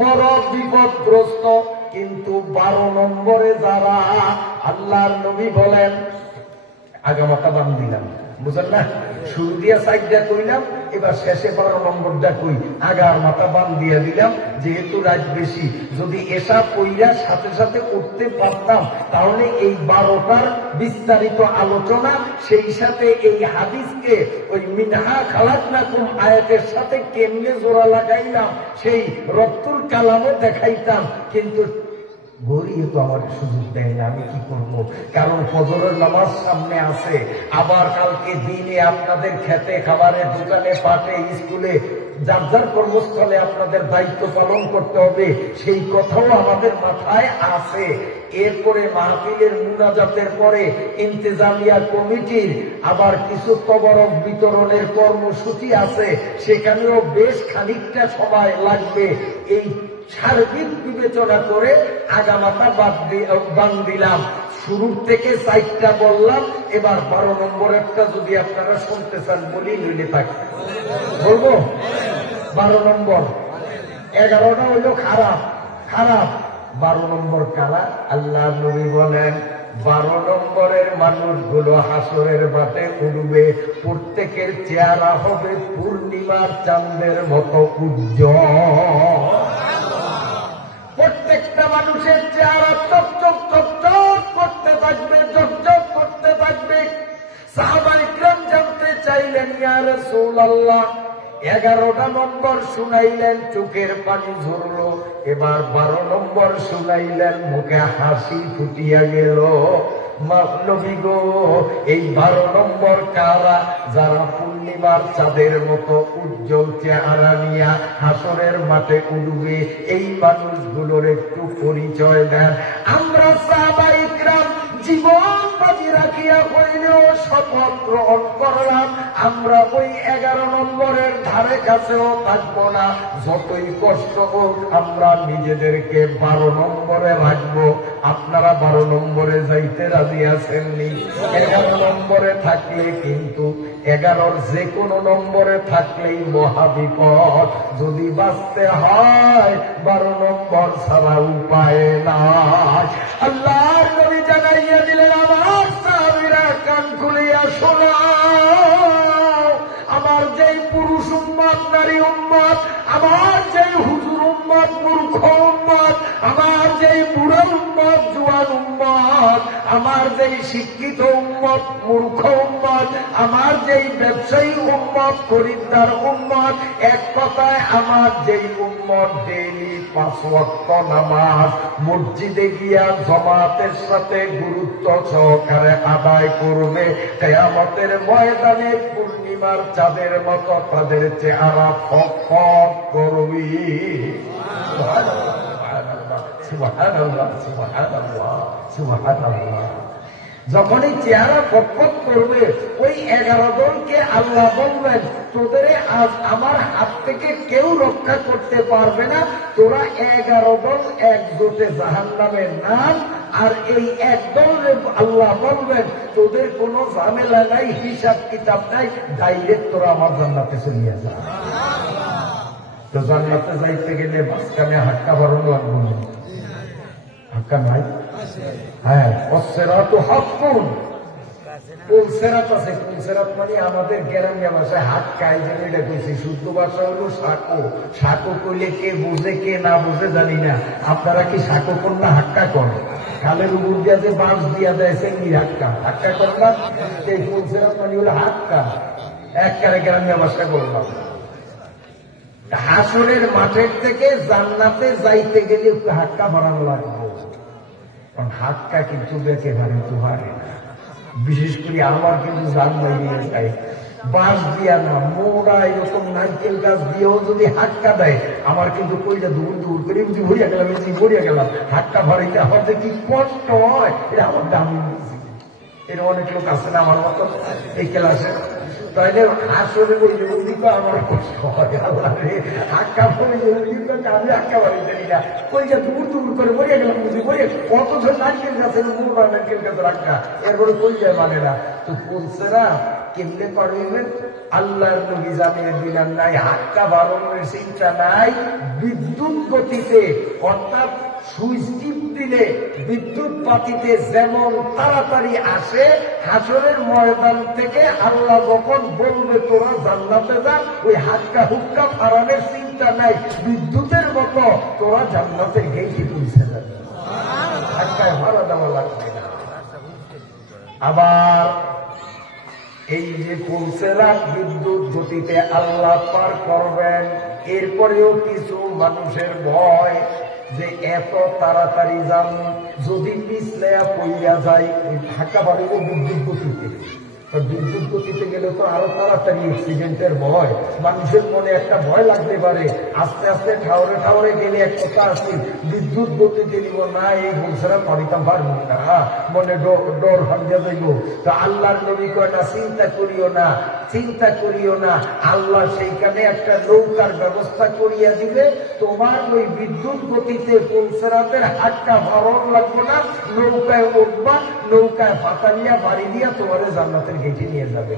বড় বিপদগ্রস্ত। কিন্তু 12 নম্বরে যারা, আল্লাহর নবী বলেন, আগামাতা বান দিলাম, বুঝলেন না? শুরু দিয়া সাইডটা কইলাম, এবার শেষে 12 নম্বরটা কই আগার মাথা বান দিয়ে দিলাম। যেহেতু রাত বেশি, যদি এসা কইরা সাথে সাথে উঠতে পারতাম তাহলে এই 12টার বিস্তারিত আলোচনা, সেই সাথে এই হাদিসকে ওই মিনহা খালাকনাকুম আয়াতের সাথে কেমনে জোড়া লাগাইলাম সেই রত্তুল কালামও দেখাইতাম। কিন্তু ঘড়িও তো আমার সুযোগ দেয় না, আমি কি করব? কারণ ফজরের নামাজ সামনে আছে, আবার কালকে দিনে আপনাদের খেতে খাবারের দোকানে পাটে স্কুলে যার যার কর্মস্থলে আপনাদের দায়িত্ব পালন করতে হবে, সেই কথাও আমাদের মাথায় আছে। এরপরে মাহফিলের মুনাজাতের পরে ইন্তেজামিয়া কমিটির আবার কিছু তবরক বিতরণের কর্মসূচি আছে, সেখানেও বেশ খানিকটা সময় লাগবে। এই সার্বিক বিবেচনা করে আগামাতা বান দিলাম। শুরুর থেকে 4টা বললাম, এবার 12 নম্বরেরটা যদি আপনারা শুনতে চান বলি, নইলে থাক বলবো। 12 নম্বর, 11টা হইল খারাপ খারাপ, 12 নম্বর কারা? আল্লাহ নবী বলেন 12 নম্বরের মানুষগুলো হাসরের মাঠে উঠবে, প্রত্যেকের চেহারা হবে পূর্ণিমার চাঁদের মতো উজ্জ্বল। প্রত্যেকটা মানুষের চেহারা চকচক চকচক করতে থাকবে, চকচক করতে থাকবে। সাহাবায়ে কিরাম জানতে চাইলেন, ইয়া রাসূলুল্লাহ, 11টা নম্বর শুনাইলেন, চোখের পানি ঝরলো। এবার 12 নম্বর শুনাইলেন, মুখে হাসি ফুটিয়া গেল। নবী গো, এই 12 নম্বর কারা? যারা পূর্ণিমার চাঁদের মতো উজ্জ্বল চেহারা নিয়ে হাসরের মাঠে উঠবে। এই মানুষগুলোর একটু পরিচয় দেন। আমরা সাহাবায়ে কিরাম জীবন বাজি রাখিয়া হইলেও শপথ গ্রহণ করলাম, আমরা ওই 11 নম্বরের ধারে কাছেও থাকবো না। যতই কষ্ট হোক আমরা নিজেদেরকে 12 নম্বরে রাখবো। আপনারা 12 নম্বরে যাইতে রাজি আছেননি? 11 নম্বরে থাকলে কিন্তু 11-র যে কোনো নম্বরে থাকলেই মহাবিপদ। যদি বাঁচতে হয় 12 নম্বর ছাড়া উপায় নাই। আল্লাহর নবী জানাইয়া দিলেন, আমার সাহাবীরা কান খুলিয়া শোনো, আমার যেই পুরুষ উম্মত, নারী উম্মত, আমার যেই হুজুর উম্মত, মূর্খ উম্মত, আমার যেই বুড়া উম্মত, জোয়ান উম্মত, আমার যেই শিক্ষিত উম্মত, মূর্খ উম্মত, আমার যেই ব্যবসায়ী উম্মত, খরিদ্দার উম্মত, এক কথায় আমার যেই উম্মত ডেইলি 5 ওয়াক্ত নামাজ মসজিদে গিয়া জামাতের সাথে গুরুত্ব সহকারে আদায় করবে, কিয়ামতের ময়দানে পূর্ণিমার চাঁদের মতো তাদের চেহারা ফকফক করবে। সুবহানাল্লাহ, সুবহানাল্লাহ, সুবহানাল্লাহ। যখন এই চেহারা ফকফক করবে, ওই 11 দলকে আল্লাহ বলবেন, তোদের আজ আমার হাত থেকে কেউ রক্ষা করতে পারবে না। তোরা 11 দল একজোটে জাহান্নামের নাম। আর এই একদল আল্লাহ বলবেন, তোদের কোনো ঝামেলা নাই, হিসাব কিতাব নাই, ডাইরেক্ট তোরা আমার জান্নাতে চলিয়ে যা। তো জান্নাতে যাইতে গেলে মাঝখানে হাক্কা ভরণ লাগবে না? হাক্কা নাই? হ্যাঁ, অসেরাত হাক্কুন। পুলসেরাত আছে। পুলসেরাত মানে আমাদের গ্রামীয় ভাষায় হাক্কাই, যেন এটা কইছি। শুদ্ধ ভাষা হলো সাঁকো। সাঁকো কইলে কে বুঝে কে না বুঝে জানি না। আপনারা কি সাঁকো কোন না হাক্কা করেন? খালের উপর দিয়া যে বাঁশ দিয়া দেয় সেমনি হাক্কা। হাক্কা করলাম, এই পুলসেরাত মানে হলো হাক্কা। একবারে গ্রামীয় ভাষায় বললাম। হাসরের মাঠের থেকে জান্নাতে যাইতে গেলে একটু হাক্কা বাড়ানো লাগবে। কারণ হাক্কা কিন্তু বেঁচে পারে তুহারে, বিশেষ করে আমার কিন্তু জান নিয়ে যায়। বাঁশ দিয়া না, মোড়া এরকম নারকেল গাছ দিয়েও যদি হাক্কা দেয়, আমার কিন্তু কইটা দূর দূর করে বুঝি ভরিয়া গেলাম, এসে ভরিয়া গেলাম। হাক্কা ভরাইতে আমার যে কি কষ্ট হয়, এটা আমার দামি বুঝি। এর অনেক লোক আছে না আমার মতো এই ক্লাসে, তাইলে আসলে ওই দিকে আমার কষ্ট হয়। আল্লাহ রে, হাক্কা ভরে আমি হাক্কা বাড়িতে নি না, কইটা দূর দূর করে ভরিয়া গেলাম, বুঝি ভরিয়া অথচ নারকেল গাছের মোড়া নারকেল গাছের হাক্কা, এরপরে কই যায় মানে না। তো পুলসেরা কেমনে পারবেন? আল্লাহর নবী জানিয়ে দিলেন, নাই হাক্কা বাড়ানোর চিন্তা নাই, বিদ্যুৎ গতিতে, অর্থাৎ সুইচ টিপ দিলে বিদ্যুৎ বাতিতে যেমন তাড়াতাড়ি আসে, হাসরের ময়দান থেকে আল্লাহ যখন বলবে তোরা জান্নাতে যা, ওই হাক্কা হুক্কা ফারানের চিন্তা নাই, বিদ্যুতের মতো তোরা জান্নাতের গেটে পৌঁছে যাবে, হাক্কায় ভাড়া দেওয়া লাগবে না। আবার এই যে পৌঁছেরা বিদ্যুৎ গতিতে আল্লাহ পার করবেন, এরপরেও কিছু মানুষের ভয় যে এত তাড়াতাড়ি যান, যদি পিছলে পইয়া যায়, ওই ঢাকা বাড়িব বিদ্যুৎ গতিতে। বিদ্যুৎ গতিতে গেলে তো আরো তাড়াতাড়ি অ্যাক্সিডেন্টের ভয়, মানুষের মনে একটা ভয় লাগতে পারে। আস্তে আস্তে ঠাউরে ঠাউরে গেলে এক কথা আছে, বিদ্যুৎ গতিতে নিব না, এই বলছেরা পারিতাম পারব না, মনে ডর ভাঙ্গা যাইব। তো আল্লাহর নবী কয় না, চিন্তা করিও না, চিন্তা করিও না, আল্লাহ সেইখানে একটা নৌকার ব্যবস্থা করিয়া দিবে, তোমার ওই বিদ্যুৎ গতিতে পৌঁছাতের হাতটা ভরণ লাগবে না, নৌকায় উঠবা, নৌকায় পাতালিয়া বাড়ি দিয়া তোমার জান্নাতের গেটে নিয়ে যাবে।